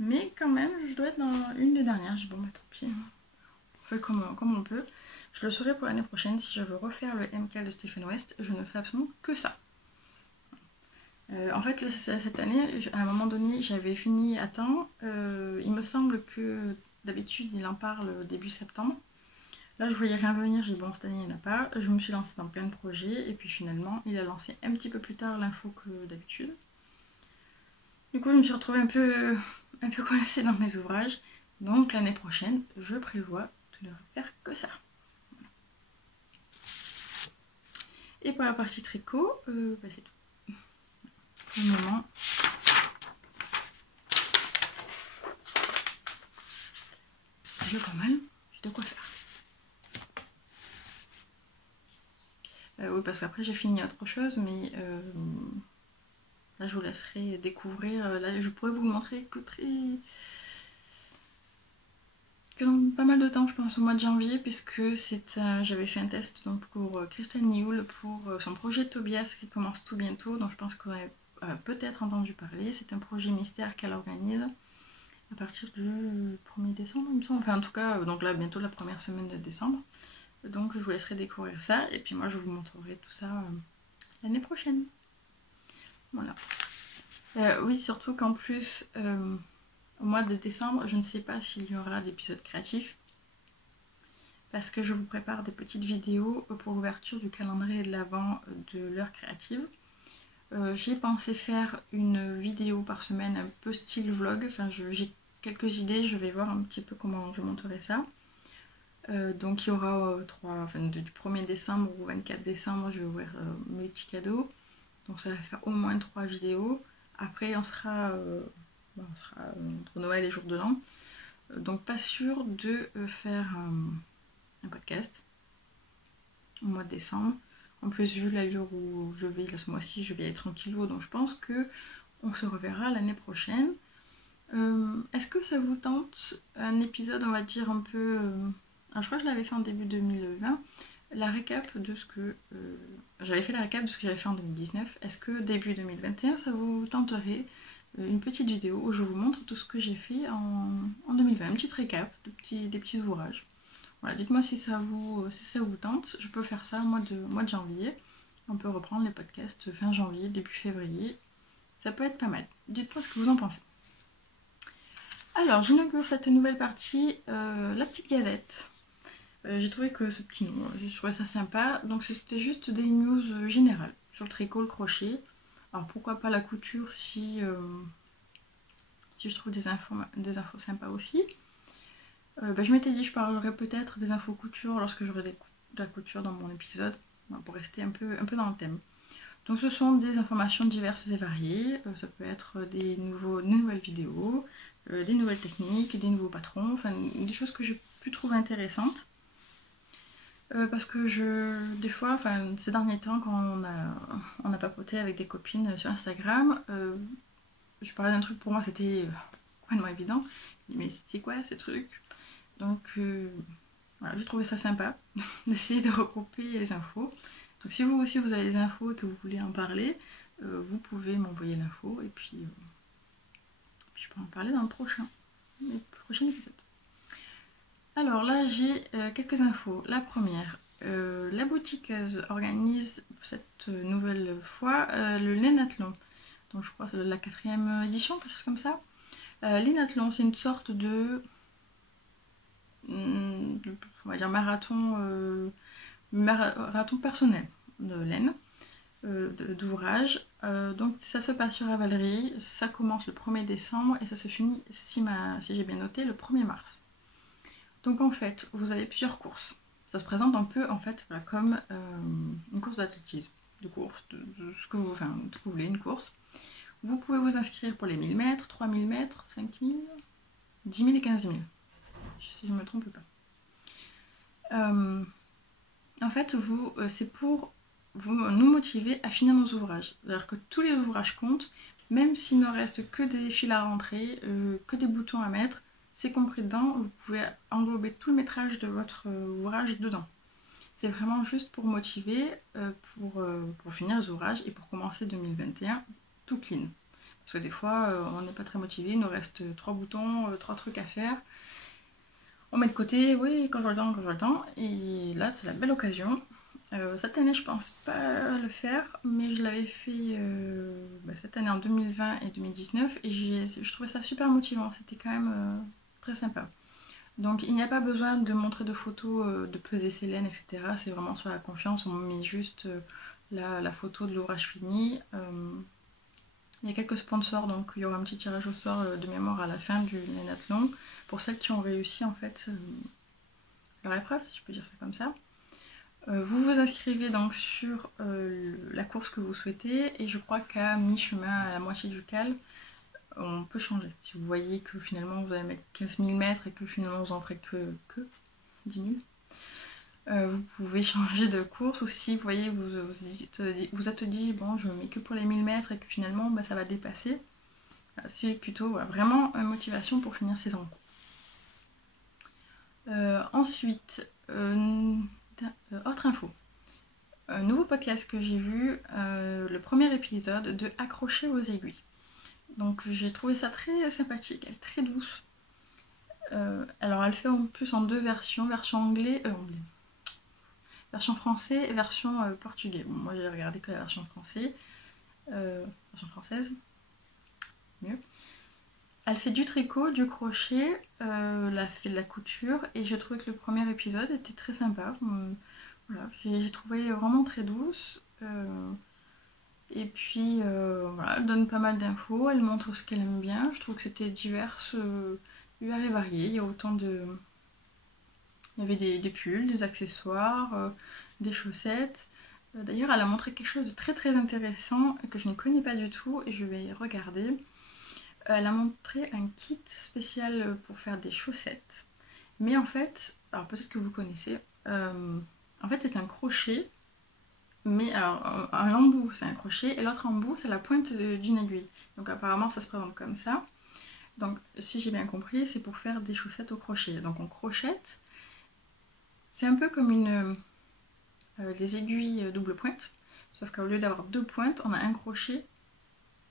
mais quand même je dois être dans une des dernières. J'ai dit bon bah tant pis, on fait comme on peut. Je le saurai pour l'année prochaine si je veux refaire le MK de Stephen West, je ne fais absolument que ça. En fait là, cette année, à un moment donné j'avais fini à temps, il me semble que d'habitude il en parle début septembre. Là je voyais rien venir, j'ai dit bon cette année il n'y en a pas, je me suis lancée dans plein de projets et puis finalement il a lancé un petit peu plus tard l'info que d'habitude. Du coup je me suis retrouvée un peu coincée dans mes ouvrages, donc l'année prochaine je prévois de ne faire que ça. Voilà. Et pour la partie tricot, bah c'est tout. Pour le moment, j'ai pas mal, j'ai de quoi faire. Oui, parce qu'après j'ai fini autre chose, mais là je vous laisserai découvrir. Là je pourrais vous le montrer que dans pas mal de temps, je pense au mois de janvier, puisque j'avais fait un test donc, pour Christelle Nioul pour son projet Tobias qui commence tout bientôt, donc je pense qu'on a peut-être entendu parler. C'est un projet mystère qu'elle organise à partir du 1er décembre, il me semble. Enfin en tout cas, donc là bientôt la première semaine de décembre. Donc je vous laisserai découvrir ça et puis moi je vous montrerai tout ça l'année prochaine. Voilà. Oui, surtout qu'en plus, au mois de décembre, je ne sais pas s'il y aura d'épisodes créatifs parce que je vous prépare des petites vidéos pour l'ouverture du calendrier de l'Avent de l'heure créative. J'ai pensé faire une vidéo par semaine un peu style vlog, enfin j'ai quelques idées, je vais voir un petit peu comment je monterai ça. Donc il y aura du 1er décembre au 24 décembre, je vais ouvrir mes petits cadeaux. Donc ça va faire au moins 3 vidéos. Après on sera entre Noël et jour de l'an. Donc pas sûr de faire un podcast au mois de décembre. En plus vu l'allure où je vais, là, ce mois-ci je vais être tranquillou, donc je pense que on se reverra l'année prochaine. Est-ce que ça vous tente un épisode, on va dire un peu... alors je crois que je l'avais fait en début 2020, la récap de ce que... j'avais fait la récap de ce que j'avais fait en 2019. Est-ce que début 2021, ça vous tenterait une petite vidéo où je vous montre tout ce que j'ai fait en 2020, une petite récap, des petits ouvrages. Voilà, dites-moi si ça vous tente, je peux faire ça au mois de janvier. On peut reprendre les podcasts fin janvier, début février. Ça peut être pas mal. Dites-moi ce que vous en pensez. Alors, j'inaugure cette nouvelle partie, la petite galette. J'ai trouvé que ce petit nom, j'ai trouvé ça sympa. Donc c'était juste des news générales sur le tricot, le crochet. Alors pourquoi pas la couture si si je trouve des infos sympas aussi. Je m'étais dit je parlerai peut-être des infos couture lorsque j'aurai de la couture dans mon épisode, pour rester un peu dans le thème. Donc ce sont des informations diverses et variées, ça peut être des nouvelles vidéos, des nouvelles techniques, des nouveaux patrons, enfin des choses que j'ai pu trouver intéressantes. Parce que des fois, ces derniers temps, quand on a papoté avec des copines sur Instagram, je parlais d'un truc, pour moi c'était complètement évident, mais c'est quoi ces trucs? Donc voilà, j'ai trouvé ça sympa d'essayer de regrouper les infos. Donc si vous aussi vous avez des infos et que vous voulez en parler, vous pouvez m'envoyer l'info et puis je peux en parler dans le prochain épisode. Alors là j'ai quelques infos. La première, la boutiqueuse organise cette nouvelle fois le Lénathlon. Donc je crois que c'est la 4e édition, quelque chose comme ça. Lénathlon, c'est une sorte de on va dire marathon personnel de laine, d'ouvrage. Donc ça se passe sur Avalerie, ça commence le 1er décembre et ça se finit, si j'ai bien noté, le 1er mars. Donc en fait, vous avez plusieurs courses. Ça se présente un peu en fait comme une course d'athlétisme, de course, de ce que vous voulez, une course. Vous pouvez vous inscrire pour les 1000 mètres, 3000 mètres, 5000, 10 000 et 15 000, si je ne me trompe pas. En fait, c'est pour nous motiver à finir nos ouvrages. C'est-à-dire que tous les ouvrages comptent, même s'il ne reste que des fils à rentrer, que des boutons à mettre, c'est compris dedans, vous pouvez englober tout le métrage de votre ouvrage dedans. C'est vraiment juste pour motiver, pour finir les ouvrages et pour commencer 2021 tout clean. Parce que des fois, on n'est pas très motivé, il nous reste 3 boutons, 3 trucs à faire. On met de côté, oui, quand j'aurai le temps, et là c'est la belle occasion. Cette année je pense pas le faire, mais je l'avais fait cette année en 2020 et 2019 et je trouvais ça super motivant, c'était quand même très sympa. Donc il n'y a pas besoin de montrer de photos, de peser ses laines, etc. C'est vraiment sur la confiance, on met juste la photo de l'ouvrage fini. Il y a quelques sponsors, donc il y aura un petit tirage au sort de mémoire à la fin du Lénathlon pour celles qui ont réussi en fait leur épreuve, si je peux dire ça comme ça. Vous vous inscrivez donc sur la course que vous souhaitez et je crois qu'à mi-chemin, à la moitié du cal, on peut changer. Si vous voyez que finalement vous allez mettre 15 000 mètres et que finalement vous en ferez que 10 000, vous pouvez changer de course, ou si vous voyez vous êtes dit bon je me mets que pour les 1000 mètres et que finalement ça va dépasser, c'est plutôt vraiment une motivation pour finir ses encours. Ensuite, autre info. Un nouveau podcast que j'ai vu, le premier épisode de Accrocher aux aiguilles. Donc j'ai trouvé ça très sympathique, elle est très douce. Alors elle fait en plus en 2 versions, version version français et version portugais. Bon, moi j'ai regardé que la version française, mieux. Elle fait du tricot, du crochet, elle fait de la couture et je trouvais que le premier épisode était très sympa. Voilà, j'ai trouvé vraiment très douce. Et puis voilà, elle donne pas mal d'infos, elle montre ce qu'elle aime bien. Je trouve que c'était divers et varié. Il y a il y avait des pulls, des accessoires, des chaussettes. D'ailleurs, elle a montré quelque chose de très très intéressant que je ne connais pas du tout et je vais regarder. Elle a montré un kit spécial pour faire des chaussettes. Mais en fait, alors peut-être que vous connaissez, en fait c'est un crochet, mais alors un embout c'est un crochet et l'autre embout c'est la pointe d'une aiguille. Donc apparemment ça se présente comme ça. Donc si j'ai bien compris, c'est pour faire des chaussettes au crochet. Donc on crochette, c'est un peu comme des aiguilles double pointe, sauf qu'au lieu d'avoir 2 pointes, on a un crochet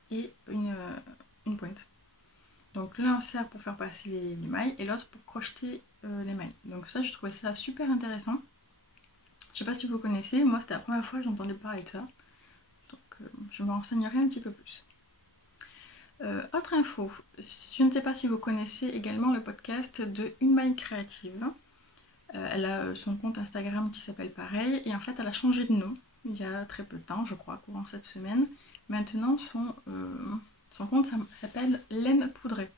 et une pointe. Donc l'un sert pour faire passer les mailles et l'autre pour crocheter les mailles. Donc ça, je trouvais ça super intéressant. Je sais pas si vous connaissez, moi c'était la première fois que j'entendais parler de ça. Donc je me renseignerai un petit peu plus. Autre info, je ne sais pas si vous connaissez également le podcast de Une Maille Créative. Elle a son compte Instagram qui s'appelle pareil et en fait elle a changé de nom il y a très peu de temps, je crois, courant cette semaine. Maintenant son compte s'appelle Laine Poudrée.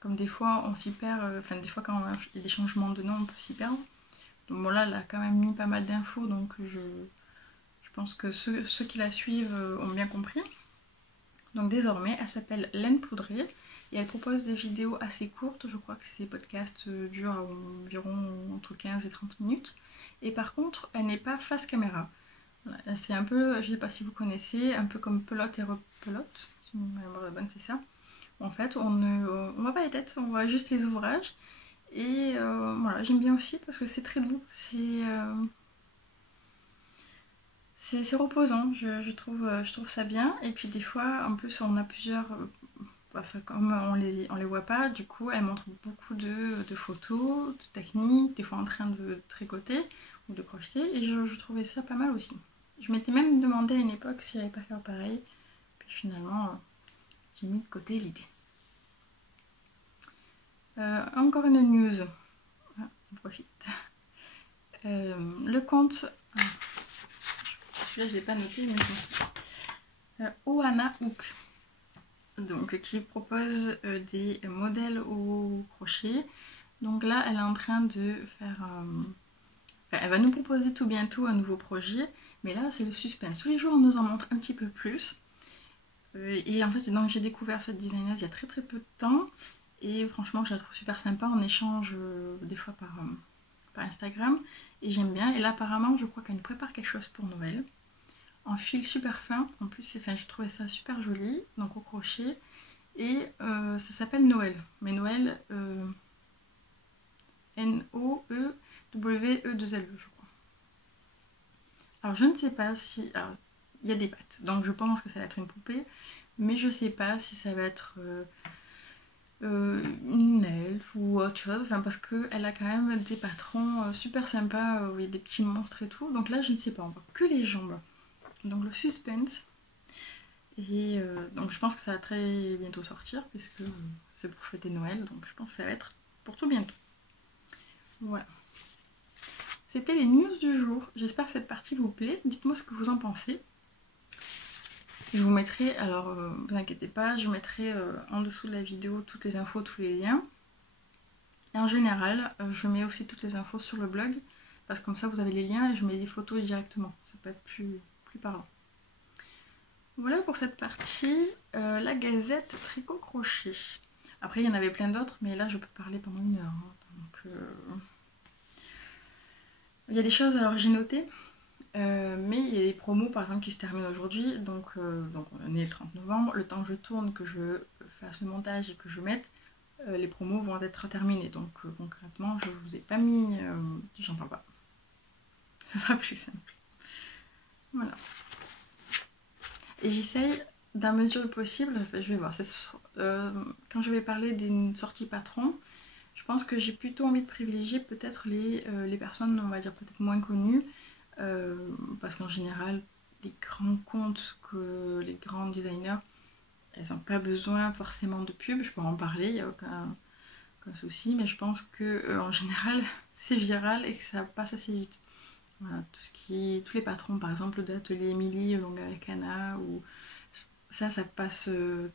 Comme des fois on s'y perd, enfin des fois quand il y a des changements de nom on peut s'y perdre. Donc bon là elle a quand même mis pas mal d'infos, donc je pense que ceux qui la suivent ont bien compris. Donc désormais elle s'appelle Laine Poudrée et elle propose des vidéos assez courtes, je crois que ces podcasts durent environ entre 15 et 30 minutes. Et par contre elle n'est pas face caméra. Voilà, c'est un peu, je ne sais pas si vous connaissez, un peu comme Pelote et Repelote, si ma mémoire est bonne c'est ça. En fait on ne voit pas les têtes, on voit juste les ouvrages. Et voilà, j'aime bien aussi parce que c'est très doux, c'est reposant, je trouve ça bien. Et puis des fois, en plus, on a plusieurs... enfin, comme on les voit pas, du coup, elle montre beaucoup de photos, de techniques, des fois en train de tricoter ou de crocheter. Et je trouvais ça pas mal aussi. Je m'étais même demandé à une époque si j'allais pas faire pareil. Puis finalement, j'ai mis de côté l'idée. Encore une news. Ah, on profite. Le compte... Celui-là, je l'ai pas noté, mais je me souviens. Ohana Hook. Donc, qui propose des modèles au crochet. Donc là, elle est en train de faire... Enfin, elle va nous proposer tout bientôt un nouveau projet. Mais là, c'est le suspense. Tous les jours, on nous en montre un petit peu plus. Et en fait, j'ai découvert cette designeuse il y a très très peu de temps. Et franchement, je la trouve super sympa. On échange des fois par Instagram. Et j'aime bien. Et là, apparemment, je crois qu'elle nous prépare quelque chose pour Noël. En fil super fin. En plus, enfin, je trouvais ça super joli. Donc au crochet. Et ça s'appelle Noël. Mais Noël, N-O-E-W-E-2-L-E, je crois. Alors je ne sais pas si... Alors, il y a des pattes, donc je pense que ça va être une poupée. Mais je ne sais pas si ça va être une elfe ou autre chose. Enfin, parce qu'elle a quand même des patrons super sympas où il y a des petits monstres et tout. Donc là, je ne sais pas, on voit que les jambes. Donc le suspense. Et donc je pense que ça va très bientôt sortir, puisque c'est pour fêter Noël, donc je pense que ça va être pour tout bientôt. Voilà. C'était les news du jour. J'espère que cette partie vous plaît. Dites-moi ce que vous en pensez. Je vous mettrai, alors vous inquiétez pas, je mettrai en dessous de la vidéo toutes les infos, tous les liens. Et en général, je mets aussi toutes les infos sur le blog, parce que comme ça vous avez les liens et je mets les photos directement. Ça peut être plus parlant. Voilà pour cette partie, la gazette tricot crochet. Après il y en avait plein d'autres, mais là je peux parler pendant 1 heure. Hein, donc, il y a des choses, alors j'ai noté, mais il y a des promos par exemple qui se terminent aujourd'hui. Donc on est le 30 novembre, le temps que je tourne, que je fasse le montage et que je mette, les promos vont être terminées. Donc concrètement, je vous ai pas mis... j'en parle pas. Ce sera plus simple. Voilà. Et j'essaye d'un mesure possible, je vais voir, quand je vais parler d'une sortie patron, je pense que j'ai plutôt envie de privilégier peut-être les personnes, on va dire peut-être moins connues, parce qu'en général, les grands comptes, que les grands designers, elles n'ont pas besoin forcément de pub, je peux en parler, il n'y a aucun souci, mais je pense que en général, c'est viral et que ça passe assez vite. Voilà, tous les patrons par exemple d'atelier Emily, Longa avec Anna, ou ça passe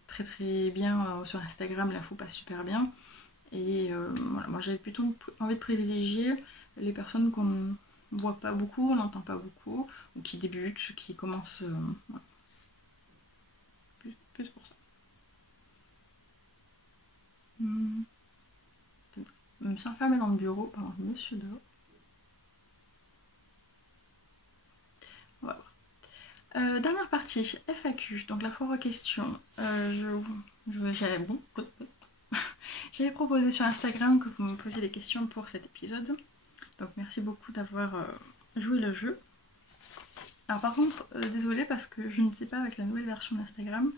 très très bien sur Instagram, l'info passe super bien. Et voilà, moi j'avais plutôt envie de privilégier les personnes qu'on ne voit pas beaucoup, on n'entend pas beaucoup, ou qui débutent, qui commencent. Voilà. Plus pour ça. Je me suis enfermée dans le bureau pendant que monsieur dehors. On va voir. Dernière partie, FAQ, donc la foire aux questions. J'avais proposé sur Instagram que vous me posiez des questions pour cet épisode. Donc merci beaucoup d'avoir joué le jeu. Alors par contre, désolée parce que je ne sais pas avec la nouvelle version d'Instagram.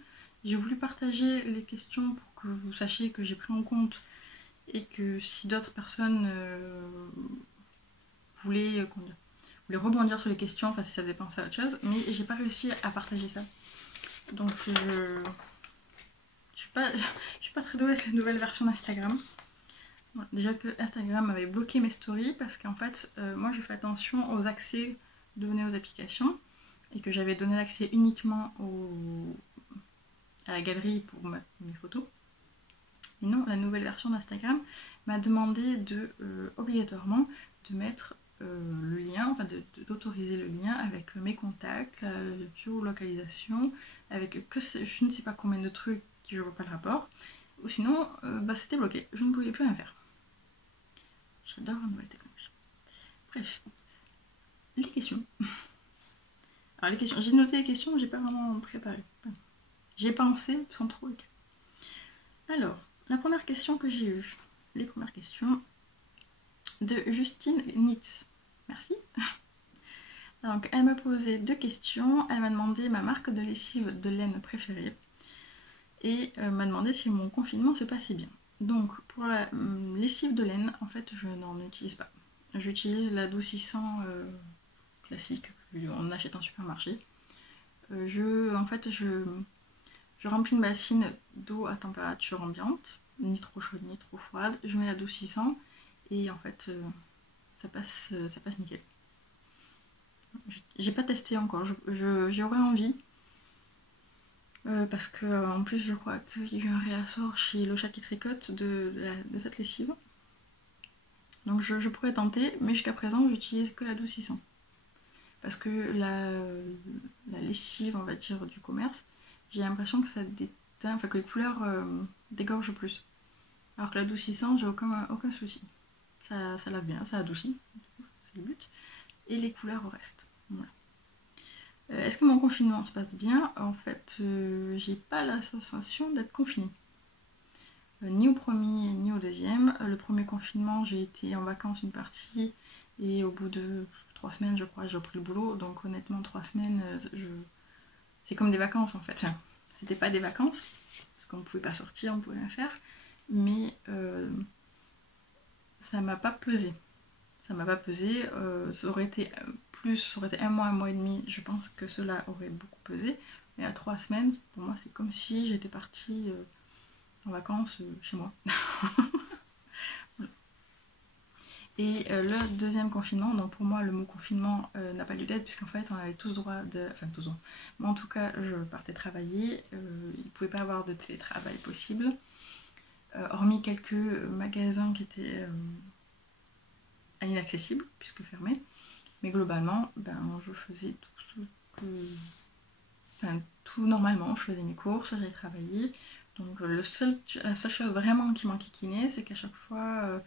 J'ai voulu partager les questions pour que vous sachiez que j'ai pris en compte et que si d'autres personnes voulaient rebondir sur les questions, enfin si ça faisait penser à autre chose, mais j'ai pas réussi à partager ça. Donc je suis pas très douée avec la nouvelle version d'Instagram. Voilà, déjà que Instagram avait bloqué mes stories parce qu'en fait, moi je fais attention aux accès donnés aux applications et que j'avais donné l'accès uniquement à la galerie pour mes photos. Mais non, la nouvelle version d'Instagram m'a demandé de obligatoirement de mettre le lien, enfin d'autoriser le lien avec mes contacts, la géolocalisation, avec je ne sais pas combien de trucs qui je vois pas le rapport. Ou sinon, c'était bloqué, je ne pouvais plus rien faire. J'adore la nouvelle technologie. Bref, les questions. Alors les questions, j'ai noté les questions, mais j'ai pas vraiment préparé. J'ai pensé sans trop. Alors, la première question que j'ai eue, les premières questions de Justine Nitz. Merci. Donc, elle m'a posé 2 questions. Elle m'a demandé ma marque de lessive de laine préférée et m'a demandé si mon confinement se passait bien. Donc, pour la lessive de laine, en fait, je n'en utilise pas. J'utilise l'adoucissant classique qu'on achète en supermarché. Je remplis une bassine d'eau à température ambiante, ni trop chaude ni trop froide. Je mets l'adoucissant et en fait, ça passe nickel. J'ai pas testé encore, j'aurais envie. Parce que en plus je crois qu'il y a eu un réassort chez Le Chat qui tricote de cette lessive. Donc je pourrais tenter, mais jusqu'à présent j'utilise que l'adoucissant. Parce que la lessive, on va dire, du commerce, j'ai l'impression que ça déteint, enfin que les couleurs dégorgent plus. Alors que l'adoucissant, j'ai aucun souci. Ça lave bien, ça adoucit, c'est le but. Et les couleurs restent. Voilà. Est-ce que mon confinement se passe bien? En fait, j'ai pas la sensation d'être confinée. Ni au premier, ni au deuxième. Le premier confinement, j'ai été en vacances une partie, et au bout de 3 semaines, je crois, j'ai repris le boulot. Donc honnêtement, 3 semaines, c'est comme des vacances en fait. Enfin, c'était pas des vacances, parce qu'on ne pouvait pas sortir, on pouvait rien faire. Mais ça m'a pas pesé. Ça m'a pas pesé. Ça aurait été ça aurait été un mois et demi, je pense que cela aurait beaucoup pesé. Mais à 3 semaines, pour moi, c'est comme si j'étais partie en vacances chez moi. Voilà. Et le deuxième confinement, donc pour moi, le mot confinement n'a pas lieu d'être, puisqu'en fait, on avait tous droit de. Enfin, tous droit. Moi, en tout cas, je partais travailler. Il ne pouvait pas avoir de télétravail possible. Hormis quelques magasins qui étaient inaccessibles, puisque fermés. Mais globalement, je faisais tout normalement. Je faisais mes courses, j'allais travailler. Donc la seule chose vraiment qui m'enquiquinait, c'est qu'à chaque fois,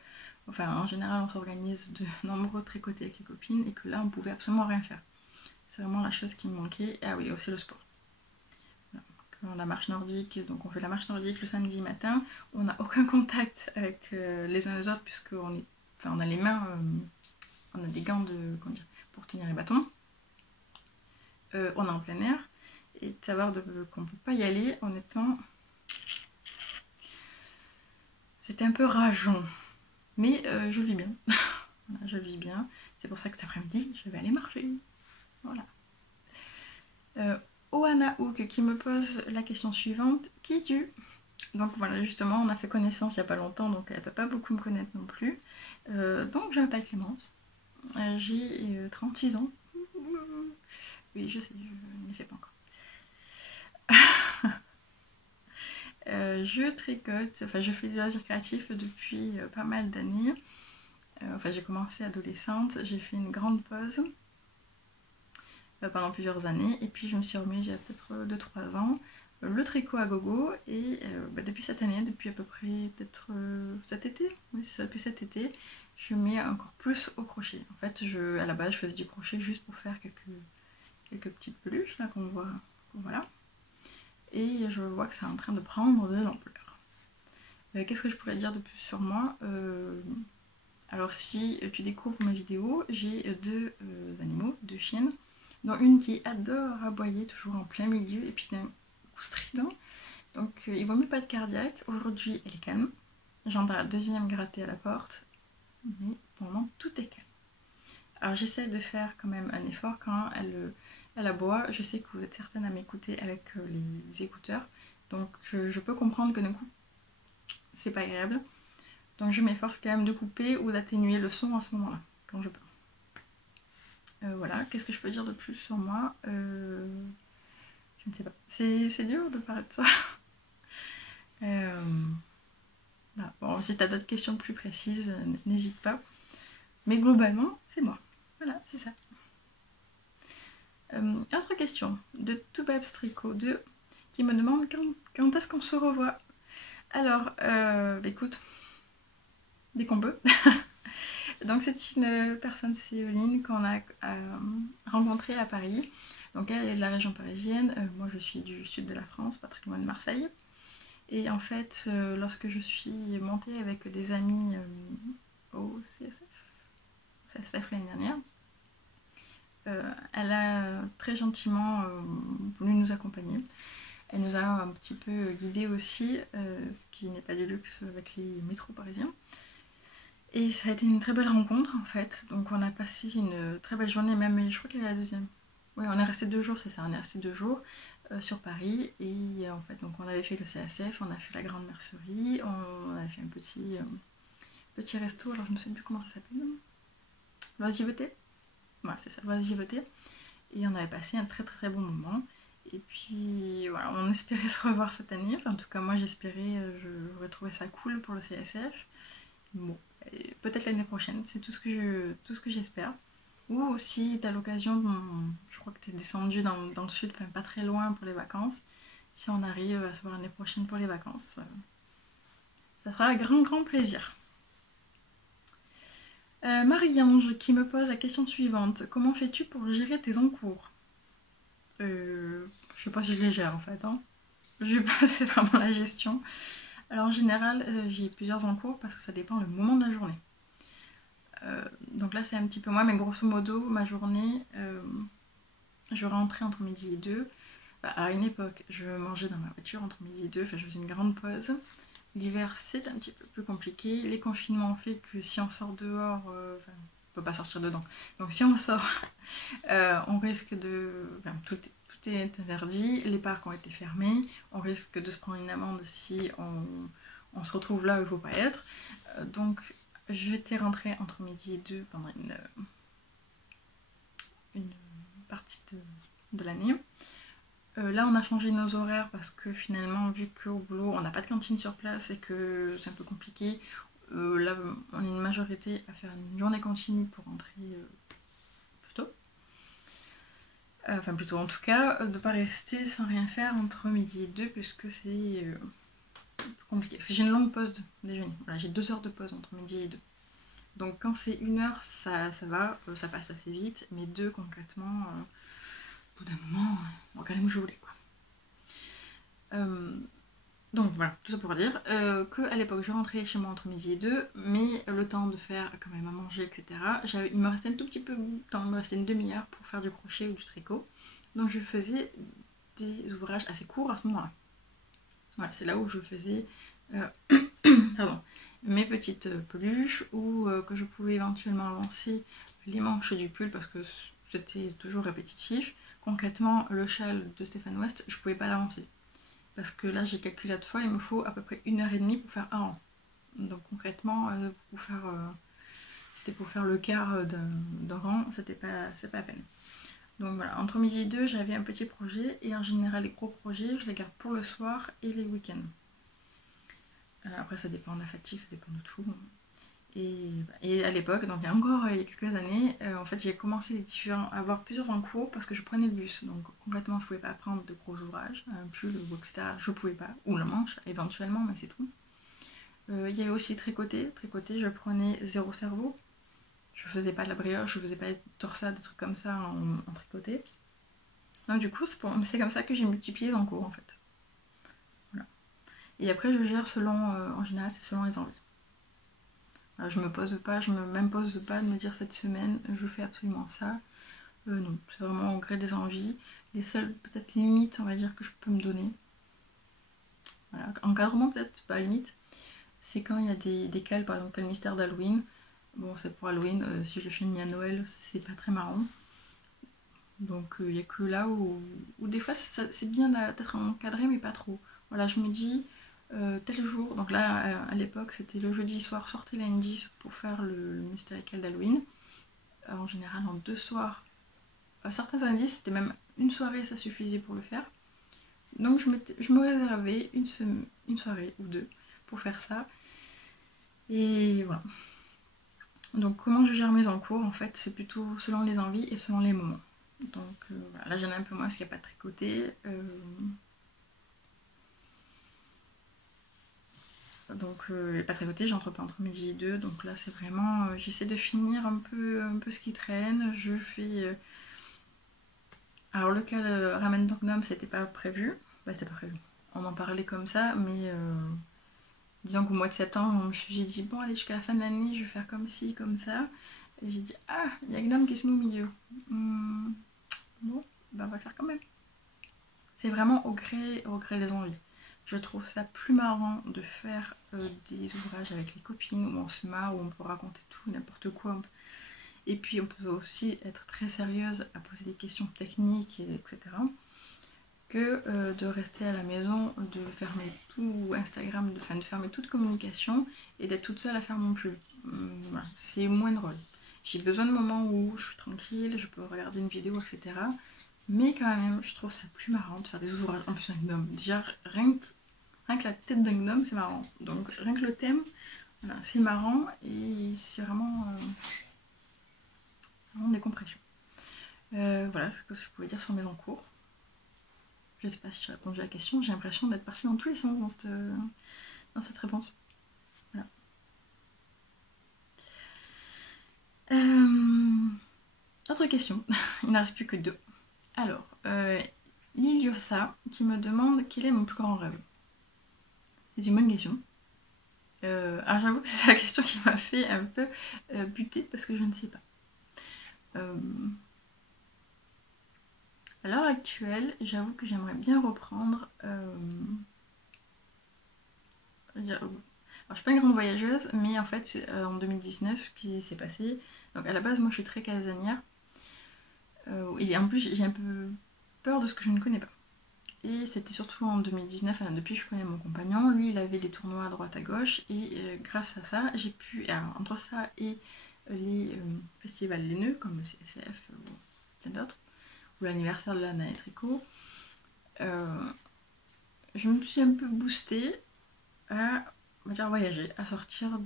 en général, on s'organise de nombreux tricotés avec les copines et que là, on pouvait absolument rien faire. C'est vraiment la chose qui me manquait. Ah oui, aussi le sport. Voilà. La marche nordique, donc on fait la marche nordique le samedi matin. On n'a aucun contact avec les uns les autres puisqu'on a les mains, on a des gants pour tenir les bâtons. On est en plein air. Et de savoir qu'on ne peut pas y aller, honnêtement, c'était un peu rageant. Mais je vis bien. Voilà, je vis bien. C'est pour ça que cet après-midi, je vais aller marcher. Voilà. Oana Hook qui me pose la question suivante. Qui es-tu? Donc voilà, justement, on a fait connaissance il n'y a pas longtemps, donc elle ne peut pas beaucoup me connaître non plus. Donc je m'appelle Clémence. J'ai 36 ans. Oui, je sais, je n'y fais pas encore. Je tricote, je fais du loisir créatif depuis pas mal d'années. J'ai commencé adolescente, j'ai fait une grande pause pendant plusieurs années, et puis je me suis remise il y a peut-être 2-3 ans, le tricot à gogo, et depuis cette année, depuis à peu près peut-être cet été, oui c'est ça, depuis cet été, je mets encore plus au crochet. En fait, à la base, je faisais du crochet juste pour faire quelques petites peluches là qu'on voit là. Et je vois que c'est en train de prendre de l'ampleur. Qu'est-ce que je pourrais dire de plus sur moi? Alors si tu découvres mes vidéos, j'ai 2 animaux, 2 chiennes, dont une qui adore aboyer toujours en plein milieu et puis d'un coup strident. Donc il vaut mieux pas de cardiaque. Aujourd'hui elle est calme. J'entends la deuxième gratter à la porte, mais pour le moment tout est calme. Alors j'essaie de faire quand même un effort quand elle aboie. Je sais que vous êtes certaines à m'écouter avec les écouteurs, donc je peux comprendre que d'un coup c'est pas agréable. Donc je m'efforce quand même de couper ou d'atténuer le son à ce moment-là, quand je peux. Voilà, qu'est-ce que je peux dire de plus sur moi? Je ne sais pas. C'est dur de parler de soi. Voilà. Bon, si tu as d'autres questions plus précises, n'hésite pas. Mais globalement, c'est moi. Voilà, c'est ça. Autre question de Toubabs Tricot 2 qui me demande quand est-ce qu'on se revoit. Alors, écoute, dès qu'on peut. Donc c'est une personne, Céline, qu'on a rencontrée à Paris. Donc elle est de la région parisienne, moi je suis du sud de la France, pas très loin de Marseille. Et en fait, lorsque je suis montée avec des amis au CSF l'année dernière, elle a très gentiment voulu nous accompagner. Elle nous a un petit peu guidés aussi, ce qui n'est pas du luxe avec les métros parisiens. Et ça a été une très belle rencontre en fait. Donc on a passé une très belle journée, même je crois qu'elle est la deuxième. Oui, on est resté 2 jours, c'est ça, on est resté 2 jours sur Paris. Et en fait, donc on avait fait le CSF, on a fait la Grande Mercerie, on avait fait un petit resto, alors je ne sais plus comment ça s'appelle. L'Oisiveté. Voilà, c'est ça, l'Oisiveté. Et on avait passé un très très bon moment. Et puis voilà, on espérait se revoir cette année. Enfin, en tout cas, moi j'espérais, j'aurais trouvé ça cool pour le CSF. Bon, peut-être l'année prochaine, c'est tout ce que j'espère. Ou si tu as l'occasion, je crois que tu es descendu dans le sud, enfin pas très loin pour les vacances, si on arrive à se voir l'année prochaine pour les vacances, ça sera un grand plaisir. Marie-Ange qui me pose la question suivante. Comment fais-tu pour gérer tes encours? Je sais pas si je les gère en fait. Hein. Je sais pas, c'est vraiment la gestion. Alors en général, j'ai plusieurs encours parce que ça dépend le moment de la journée. Donc là c'est un petit peu moins, mais grosso modo, ma journée, je rentrais entre midi et 2. À une époque, je mangeais dans ma voiture entre midi et 2, enfin je faisais une grande pause. L'hiver c'est un petit peu plus compliqué. Les confinements ont fait que si on sort dehors, enfin, on peut pas sortir dedans. Donc si on sort, on risque de... Enfin, tout est interdit, les parcs ont été fermés, on risque de se prendre une amende si on se retrouve là où il ne faut pas être. Donc j'étais rentrée entre midi et 2 pendant une partie de l'année. Là, on a changé nos horaires parce que finalement, vu qu'au boulot, on n'a pas de cantine sur place et que c'est un peu compliqué, là, on est une majorité à faire une journée continue pour rentrer plus tôt. Enfin, plutôt en tout cas, de ne pas rester sans rien faire entre midi et 2 puisque c'est compliqué. Parce que j'ai une longue pause de déjeuner. Voilà, j'ai 2 heures de pause entre midi et 2. Donc quand c'est 1 heure, ça va, ça passe assez vite, mais 2 concrètement, au bout d'un moment, on va quand même jouer quoi. Donc voilà, tout ça pour dire qu'à l'époque je rentrais chez moi entre midi et 2, mais le temps de faire quand même à manger, etc. Il me restait un tout petit peu de temps, il me restait une demi-heure pour faire du crochet ou du tricot. Donc je faisais des ouvrages assez courts à ce moment-là. Voilà, c'est là où je faisais pardon, mes petites peluches ou que je pouvais éventuellement avancer les manches du pull parce que c'était toujours répétitif. Concrètement, le châle de Stéphane West, je pouvais pas l'avancer. Parce que là, j'ai calculé à 2 fois, il me faut à peu près 1 heure et demie pour faire un rang. Donc concrètement, c'était pour faire le quart d'un rang, c'est pas la peine. Donc voilà, entre midi et 2, j'avais un petit projet, et en général, les gros projets, je les garde pour le soir et les week-ends. Après, ça dépend de la fatigue, ça dépend de tout. Et à l'époque, donc il y a quelques années, en fait j'ai commencé à avoir plusieurs en cours parce que je prenais le bus. Donc concrètement je pouvais pas prendre de gros ouvrages, un pull ou etc. Je pouvais pas, ou la manche éventuellement, mais c'est tout. Il y avait aussi tricoter. Tricoter, je prenais 0 cerveau. Je faisais pas de la brioche, je faisais pas de torsade, des trucs comme ça en tricoté. Donc du coup c'est comme ça que j'ai multiplié les en cours en fait. Voilà. Et après je gère selon, en général c'est selon les envies. Je me pose pas, je m'impose pas de me dire cette semaine je fais absolument ça. Non, c'est vraiment au gré des envies. Les seules peut-être limites, on va dire, que je peux me donner. Voilà. Encadrement peut-être, pas limite. C'est quand il y a des cales, par exemple le mystère d'Halloween. Bon, c'est pour Halloween, si je le finis à Noël, c'est pas très marrant. Donc il n'y a que là où des fois c'est bien d'être encadré, mais pas trop. Voilà, je me dis, tel jour, donc là à l'époque c'était le jeudi soir, sortez lundi pour faire le mystérical d'Halloween. En général en 2 soirs. Certains indices, c'était même une soirée, ça suffisait pour le faire. Donc je me réservais une soirée ou 2 pour faire ça. Et voilà. Donc comment je gère mes encours, en fait, c'est plutôt selon les envies et selon les moments. Donc voilà, là j'en ai un peu moins parce qu'il n'y a pas de tricoté. Donc pas tricoté, j'entre pas entre midi et 2. Donc là c'est vraiment, j'essaie de finir un peu ce qui traîne. Je fais... Alors le cas de Ramen Dong Nom, c'était pas prévu. Bah c'était pas prévu. On en parlait comme ça, mais... Disons qu'au mois de septembre, j'ai dit bon allez jusqu'à la fin de l'année, je vais faire comme ci, comme ça. Et j'ai dit ah, il y a Gnome qui se met au milieu. Bon, ben on va le faire quand même. C'est vraiment au gré des envies. Je trouve ça plus marrant de faire des ouvrages avec les copines où on se marre, où on peut raconter tout, n'importe quoi. Et puis on peut aussi être très sérieuse à poser des questions techniques, etc. Que de rester à la maison, de fermer tout Instagram, de fermer toute communication et d'être toute seule à faire mon pull. Voilà, c'est moins drôle. J'ai besoin de moments où je suis tranquille, je peux regarder une vidéo, etc. Mais quand même, je trouve ça plus marrant de faire des ouvrages en plus un gnome. Déjà, rien que la tête d'un gnome, c'est marrant. Donc rien que le thème, voilà, c'est marrant et c'est vraiment décompression. Voilà ce que je pouvais dire sur mes encours. Je ne sais pas si j'ai répondu à la question, j'ai l'impression d'être partie dans tous les sens dans cette réponse. Voilà. Autre question, il n'en reste plus que 2. Alors, Liliosa qui me demande quel est mon plus grand rêve. C'est une bonne question. Alors j'avoue que c'est la question qui m'a fait un peu buter parce que je ne sais pas. À l'heure actuelle, j'avoue que j'aimerais bien reprendre... Alors, je suis pas une grande voyageuse, mais en fait, c'est en 2019 qui s'est passé. Donc à la base, moi je suis très casanière. Et en plus, j'ai un peu peur de ce que je ne connais pas. Et c'était surtout en 2019, depuis que je connais mon compagnon, lui il avait des tournois à droite à gauche, et grâce à ça, j'ai pu, alors, entre ça et les festivals laineux, comme le CSF ou plein d'autres, ou l'anniversaire de l'Anna et Tricot, je me suis un peu boostée à, on va dire, voyager, à sortir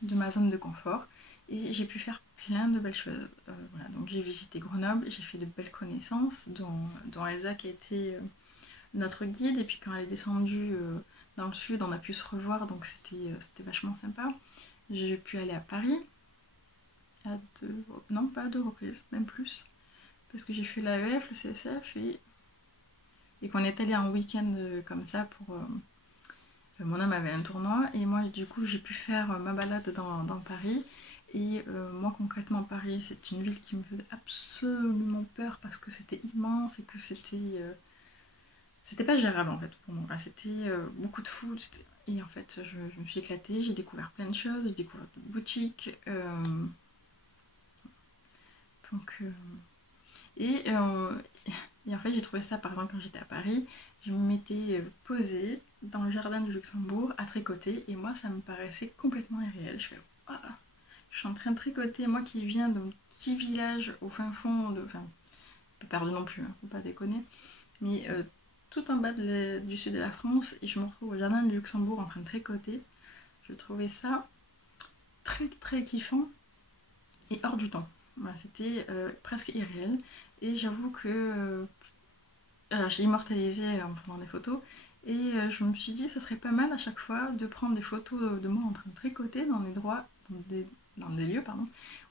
de ma zone de confort, et j'ai pu faire plein de belles choses. Voilà, donc j'ai visité Grenoble, j'ai fait de belles connaissances, dont Elsa qui a été notre guide, et puis quand elle est descendue dans le sud, on a pu se revoir, donc c'était vachement sympa. J'ai pu aller à Paris, non pas à 2 reprises, même plus, parce que j'ai fait l'AEF, le CSF, et qu'on est allé en week-end comme ça pour... mon homme avait un tournoi, et moi du coup j'ai pu faire ma balade dans Paris. Et moi concrètement Paris, c'est une ville qui me faisait absolument peur parce que c'était immense et que c'était pas gérable en fait pour moi. C'était beaucoup de foule. Et en fait, je me suis éclatée, j'ai découvert plein de choses, j'ai découvert de boutiques. Et en fait, j'ai trouvé ça, par exemple, quand j'étais à Paris, je me m'étais posée dans le jardin du Luxembourg à tricoter, et moi, ça me paraissait complètement irréel. Je fais, ah, je suis en train de tricoter, moi qui viens d'un petit village au fin fond de... Enfin, pas perdu non plus, hein, faut pas déconner, mais tout en bas du sud de la France, et je me retrouve au jardin du Luxembourg en train de tricoter. Je trouvais ça très très kiffant et hors du temps. Voilà, c'était presque irréel, et j'avoue que alors, j'ai immortalisé en prenant des photos, et je me suis dit ça serait pas mal à chaque fois de prendre des photos de moi en train de tricoter dans des lieux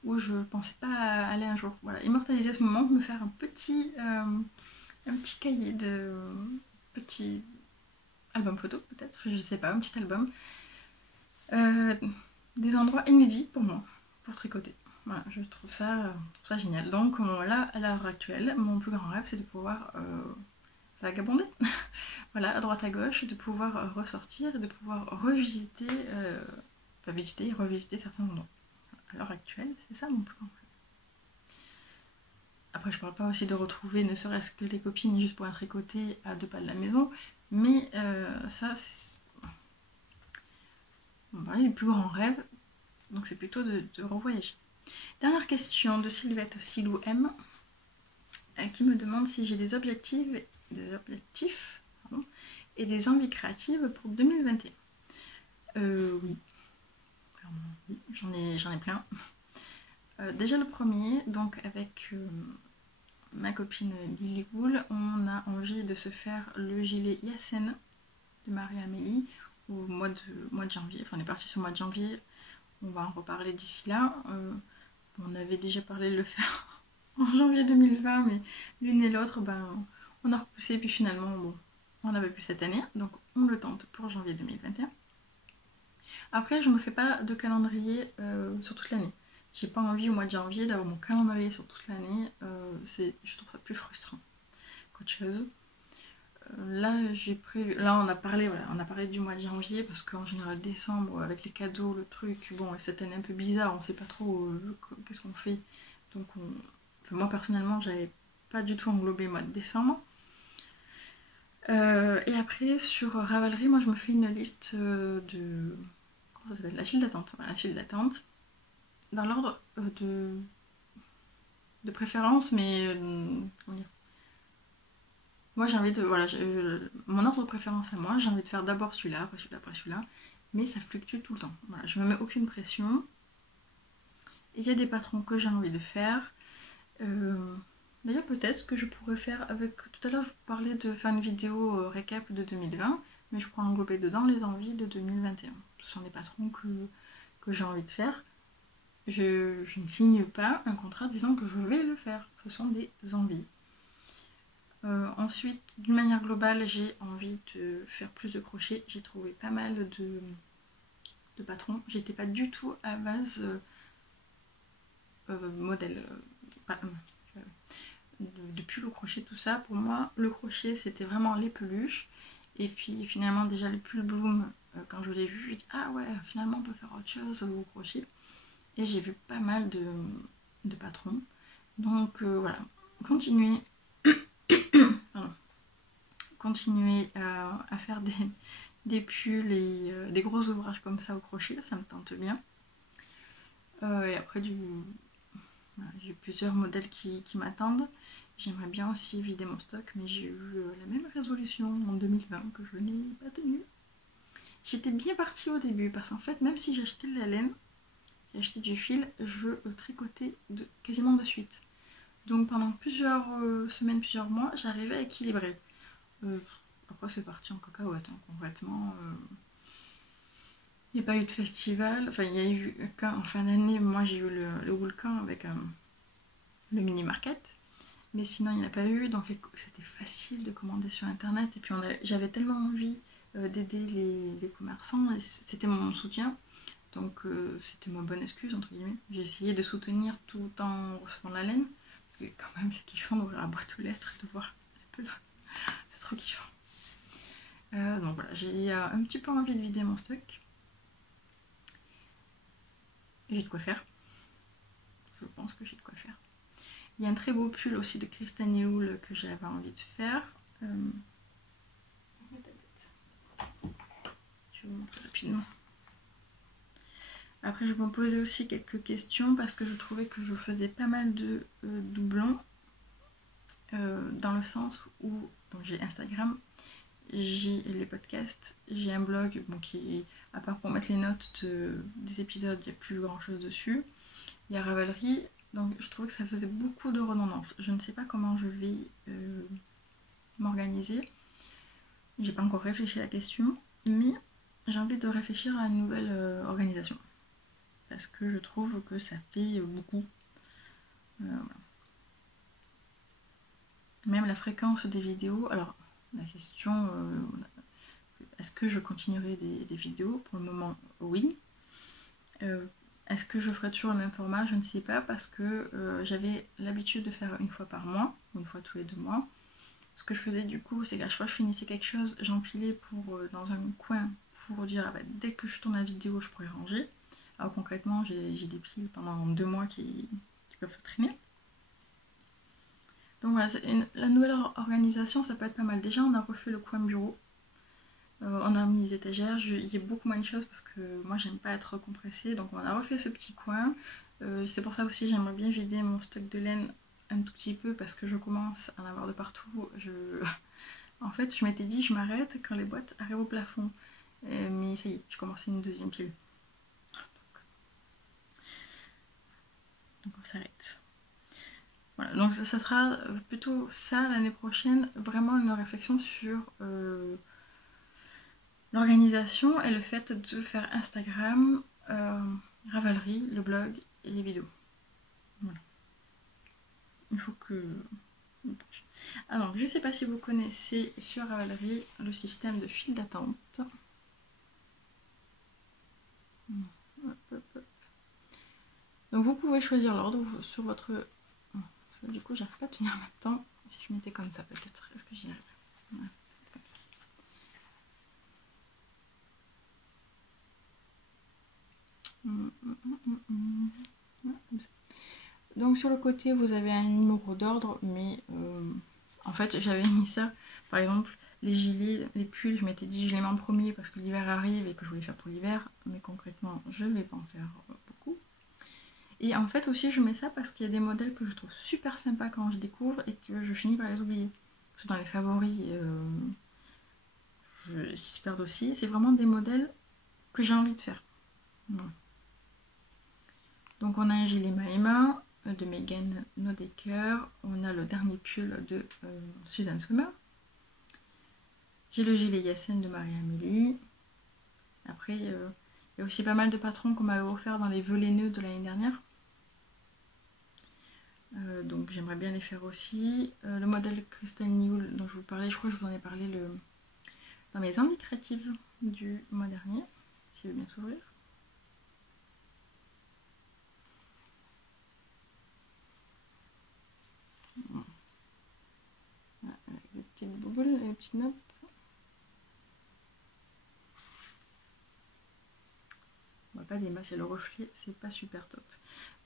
où je pensais pas aller un jour. Voilà, immortaliser ce moment, me faire un petit cahier de petit album photo peut-être, je sais pas, un petit album, des endroits inédits pour moi, pour tricoter. Voilà, je trouve ça génial. Donc là, à l'heure actuelle, mon plus grand rêve, c'est de pouvoir vagabonder, voilà, à droite à gauche, de pouvoir ressortir et de pouvoir revisiter, visiter et revisiter certains endroits. À l'heure actuelle, c'est ça mon plus grand rêve. Après, je parle pas aussi de retrouver ne serait-ce que les copines juste pour un tricoté à 2 pas de la maison, mais ça, c'est... On va parler des plus grands rêves, donc c'est plutôt de revoyager. Dernière question de Sylvette Silou M, qui me demande si j'ai des objectifs et des envies créatives pour 2021. Oui, clairement, oui, j'en ai plein. Déjà le premier, donc avec ma copine Lily Goul, on a envie de se faire le gilet Yassen de Marie-Amélie au mois de janvier. Enfin, on est parti sur le mois de janvier, on va en reparler d'ici là. On avait déjà parlé de le faire en janvier 2020, mais l'une et l'autre, ben, on a repoussé, puis finalement, bon, on n'avait plus cette année, donc on le tente pour janvier 2021. Après, je me fais pas de calendrier sur toute l'année. J'ai pas envie au mois de janvier d'avoir mon calendrier sur toute l'année. Je trouve ça plus frustrant qu'autre chose. Là, on a parlé, voilà, on a parlé du mois de janvier parce qu'en général décembre avec les cadeaux, le truc, bon, et cette année un peu bizarre, on sait pas trop qu'est-ce qu'on fait. Donc moi personnellement, j'avais pas du tout englobé le mois de décembre. Et après sur Ravelry, moi je me fais une liste de comment ça s'appelle, la file d'attente. Voilà, la file d'attente dans l'ordre de préférence, mais comment dire, moi j'ai envie de. Voilà, mon ordre de préférence à moi, j'ai envie de faire d'abord celui-là, après celui-là, après celui-là, mais ça fluctue tout le temps. Voilà, je me mets aucune pression. Il y a des patrons que j'ai envie de faire. D'ailleurs, peut-être que je pourrais faire avec. Tout à l'heure, je vous parlais de faire une vidéo récap de 2020, mais je pourrais englober dedans les envies de 2021. Ce sont des patrons que j'ai envie de faire. Je ne signe pas un contrat disant que je vais le faire. Ce sont des envies. Ensuite, d'une manière globale, j'ai envie de faire plus de crochets. J'ai trouvé pas mal de patrons. J'étais pas du tout à base modèle. De pull au crochet, tout ça. Pour moi, le crochet, c'était vraiment les peluches. Et puis finalement, déjà le pull Bloom, quand je l'ai vu, j'ai dit ah ouais, finalement on peut faire autre chose au crochet. Et j'ai vu pas mal de patrons. Donc voilà, continuez à faire des pulls et des gros ouvrages comme ça au crochet, ça me tente bien. Et après voilà, j'ai plusieurs modèles qui m'attendent. J'aimerais bien aussi vider mon stock, mais j'ai eu la même résolution en 2020 que je n'ai pas tenue. J'étais bien partie au début parce qu'en fait, même si j'achetais de la laine, j'ai acheté du fil, je veux tricoter quasiment de suite. Donc pendant plusieurs semaines, plusieurs mois, j'arrivais à équilibrer. Après c'est parti en cacahuète, hein, complètement. Il n'y a pas eu de festival, enfin il y a eu en fin d'année, moi j'ai eu le Woolcamp avec le mini market, mais sinon il n'y en a pas eu, donc c'était facile de commander sur internet, et puis j'avais tellement envie d'aider les commerçants, et c'était mon soutien, donc c'était ma bonne excuse entre guillemets. J'ai essayé de soutenir tout en recevant la laine, parce que quand même c'est kiffant d'ouvrir la boîte aux lettres et de voir les pelotes, c'est trop kiffant. Donc voilà, j'ai un petit peu envie de vider mon stock. J'ai de quoi faire. Je pense que j'ai de quoi faire. Il y a un très beau pull aussi de Kristani Houle que j'avais envie de faire. Je vais vous montrer rapidement. Après, je me posais aussi quelques questions parce que je trouvais que je faisais pas mal de doublons. Dans le sens où donc j'ai Instagram, j'ai les podcasts, j'ai un blog bon, qui, à part pour mettre les notes des épisodes, il n'y a plus grand chose dessus. Il y a Ravelry, donc je trouvais que ça faisait beaucoup de redondance. Je ne sais pas comment je vais m'organiser. J'ai pas encore réfléchi à la question, mais j'ai envie de réfléchir à une nouvelle organisation. Parce que je trouve que ça fait beaucoup. Voilà. Même la fréquence des vidéos, alors la question, est-ce que je continuerai des vidéos? Pour le moment, oui. Est-ce que je ferai toujours le même format? Je ne sais pas, parce que j'avais l'habitude de faire une fois par mois, ou une fois tous les 2 mois. Ce que je faisais du coup, c'est qu'à chaque fois que je finissais quelque chose, j'empilais dans un coin pour dire ah bah, dès que je tourne la vidéo, je pourrais ranger. Alors concrètement, j'ai des piles pendant 2 mois qui peuvent traîner. Donc voilà, la nouvelle organisation, ça peut être pas mal. Déjà, on a refait le coin bureau. On a mis les étagères, il y a beaucoup moins de choses parce que moi j'aime pas être compressée, donc on a refait ce petit coin. C'est pour ça aussi j'aimerais bien vider mon stock de laine un tout petit peu parce que je commence à en avoir de partout. En fait je m'étais dit je m'arrête quand les boîtes arrivent au plafond, mais ça y est, je commençais une deuxième pile. Donc, Donc on s'arrête. Voilà, donc ça sera plutôt ça l'année prochaine, vraiment une réflexion sur l'organisation et le fait de faire Instagram, Ravelry, le blog et les vidéos. Voilà. Il faut que... Alors, je ne sais pas si vous connaissez sur Ravelry le système de file d'attente. Donc vous pouvez choisir l'ordre sur votre... Du coup, j'arrive pas à tenir en même temps. Si je mettais comme ça, peut-être. Est-ce que j'y arriverais? Voilà, comme ça. Donc sur le côté, vous avez un numéro d'ordre, mais en fait, j'avais mis ça. Par exemple, les gilets, les pulls, je m'étais dit je les mets en premier parce que l'hiver arrive et que je voulais faire pour l'hiver, mais concrètement, je ne vais pas en faire beaucoup. Et en fait aussi je mets ça parce qu'il y a des modèles que je trouve super sympas quand je découvre et que je finis par les oublier. Parce que dans les favoris, s'ils se perdent aussi. C'est vraiment des modèles que j'ai envie de faire. Voilà. Donc on a un gilet Maema de Megan Nodecker. On a le dernier pull de Suzanne Sommer. J'ai le gilet Yassen de Marie-Amélie. Après, il y a aussi pas mal de patrons qu'on m'avait offert dans les vœux laineux de l'année dernière. Donc j'aimerais bien les faire aussi. Le modèle Crystal Newell dont je vous parlais, je crois que je vous en ai parlé dans mes envies créatives du mois dernier, s'il veut bien s'ouvrir. Voilà, avec les petites boules et les petites notes. On voit pas des masses et le reflet, c'est pas super top.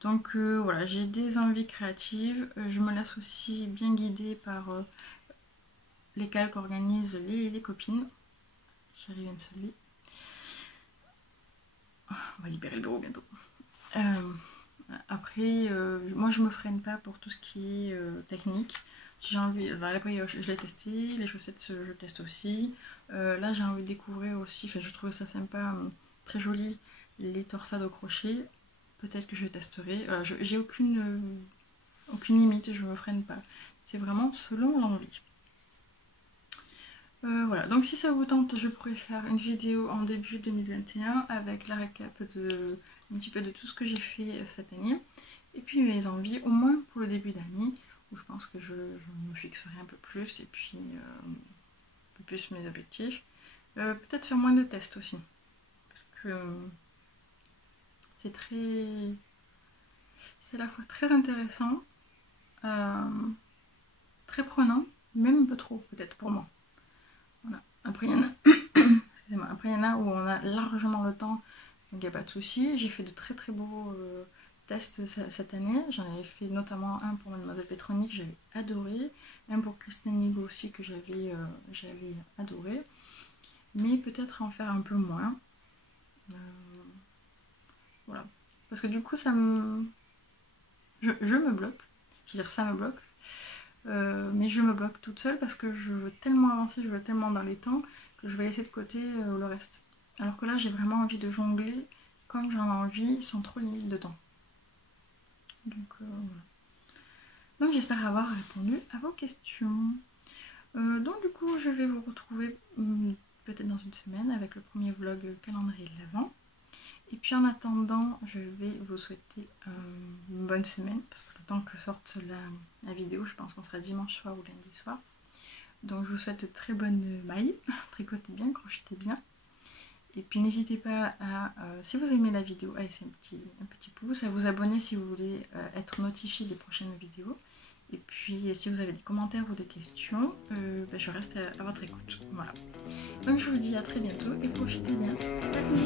Donc voilà, j'ai des envies créatives. Je me laisse aussi bien guider par les calques qu'organisent les copines. J'arrive à une seule. On va libérer le bureau bientôt. Après, moi je me freine pas pour tout ce qui est technique. J'ai envie, la brioche je l'ai testé, les chaussettes je teste aussi. Là j'ai envie de découvrir aussi, enfin je trouve ça sympa, très joli, les torsades au crochet. Peut-être que je testerai. J'ai aucune limite, je me freine pas. C'est vraiment selon l'envie. Voilà, donc si ça vous tente, je pourrais faire une vidéo en début 2021 avec la récap de un petit peu de tout ce que j'ai fait cette année. Et puis mes envies, au moins pour le début d'année, où je pense que je me fixerai un peu plus et puis un peu plus mes objectifs. Peut-être faire moins de tests aussi. Parce que c'est à la fois très intéressant, très prenant, même un peu trop peut-être pour moi. Voilà. Après il y en a excusez-moi, après il y en a où on a largement le temps, donc il n'y a pas de souci. J'ai fait de très très beaux tests cette année. J'en avais fait notamment un pour Mademoiselle Petroni que j'avais adoré, un pour Christine Nigo aussi que j'avais adoré, mais peut-être en faire un peu moins. Voilà, parce que du coup ça me... Je me bloque, je veux dire ça me bloque, mais je me bloque toute seule parce que je veux tellement avancer, je veux tellement dans les temps que je vais laisser de côté le reste. Alors que là j'ai vraiment envie de jongler comme j'en ai envie sans trop limite de temps. Donc voilà. Donc j'espère avoir répondu à vos questions. Donc du coup je vais vous retrouver peut-être dans une semaine avec le premier vlog calendrier de l'Avent. Et puis en attendant, je vais vous souhaiter une bonne semaine, parce que le temps que sorte la vidéo, je pense qu'on sera dimanche soir ou lundi soir. Donc je vous souhaite de très bonnes mailles, tricotez bien, crochetez bien. Et puis n'hésitez pas à, si vous aimez la vidéo, à laisser un petit pouce, à vous abonner si vous voulez être notifié des prochaines vidéos. Et puis si vous avez des commentaires ou des questions, je reste à votre écoute. Voilà. Donc je vous dis à très bientôt et profitez bien. Salut.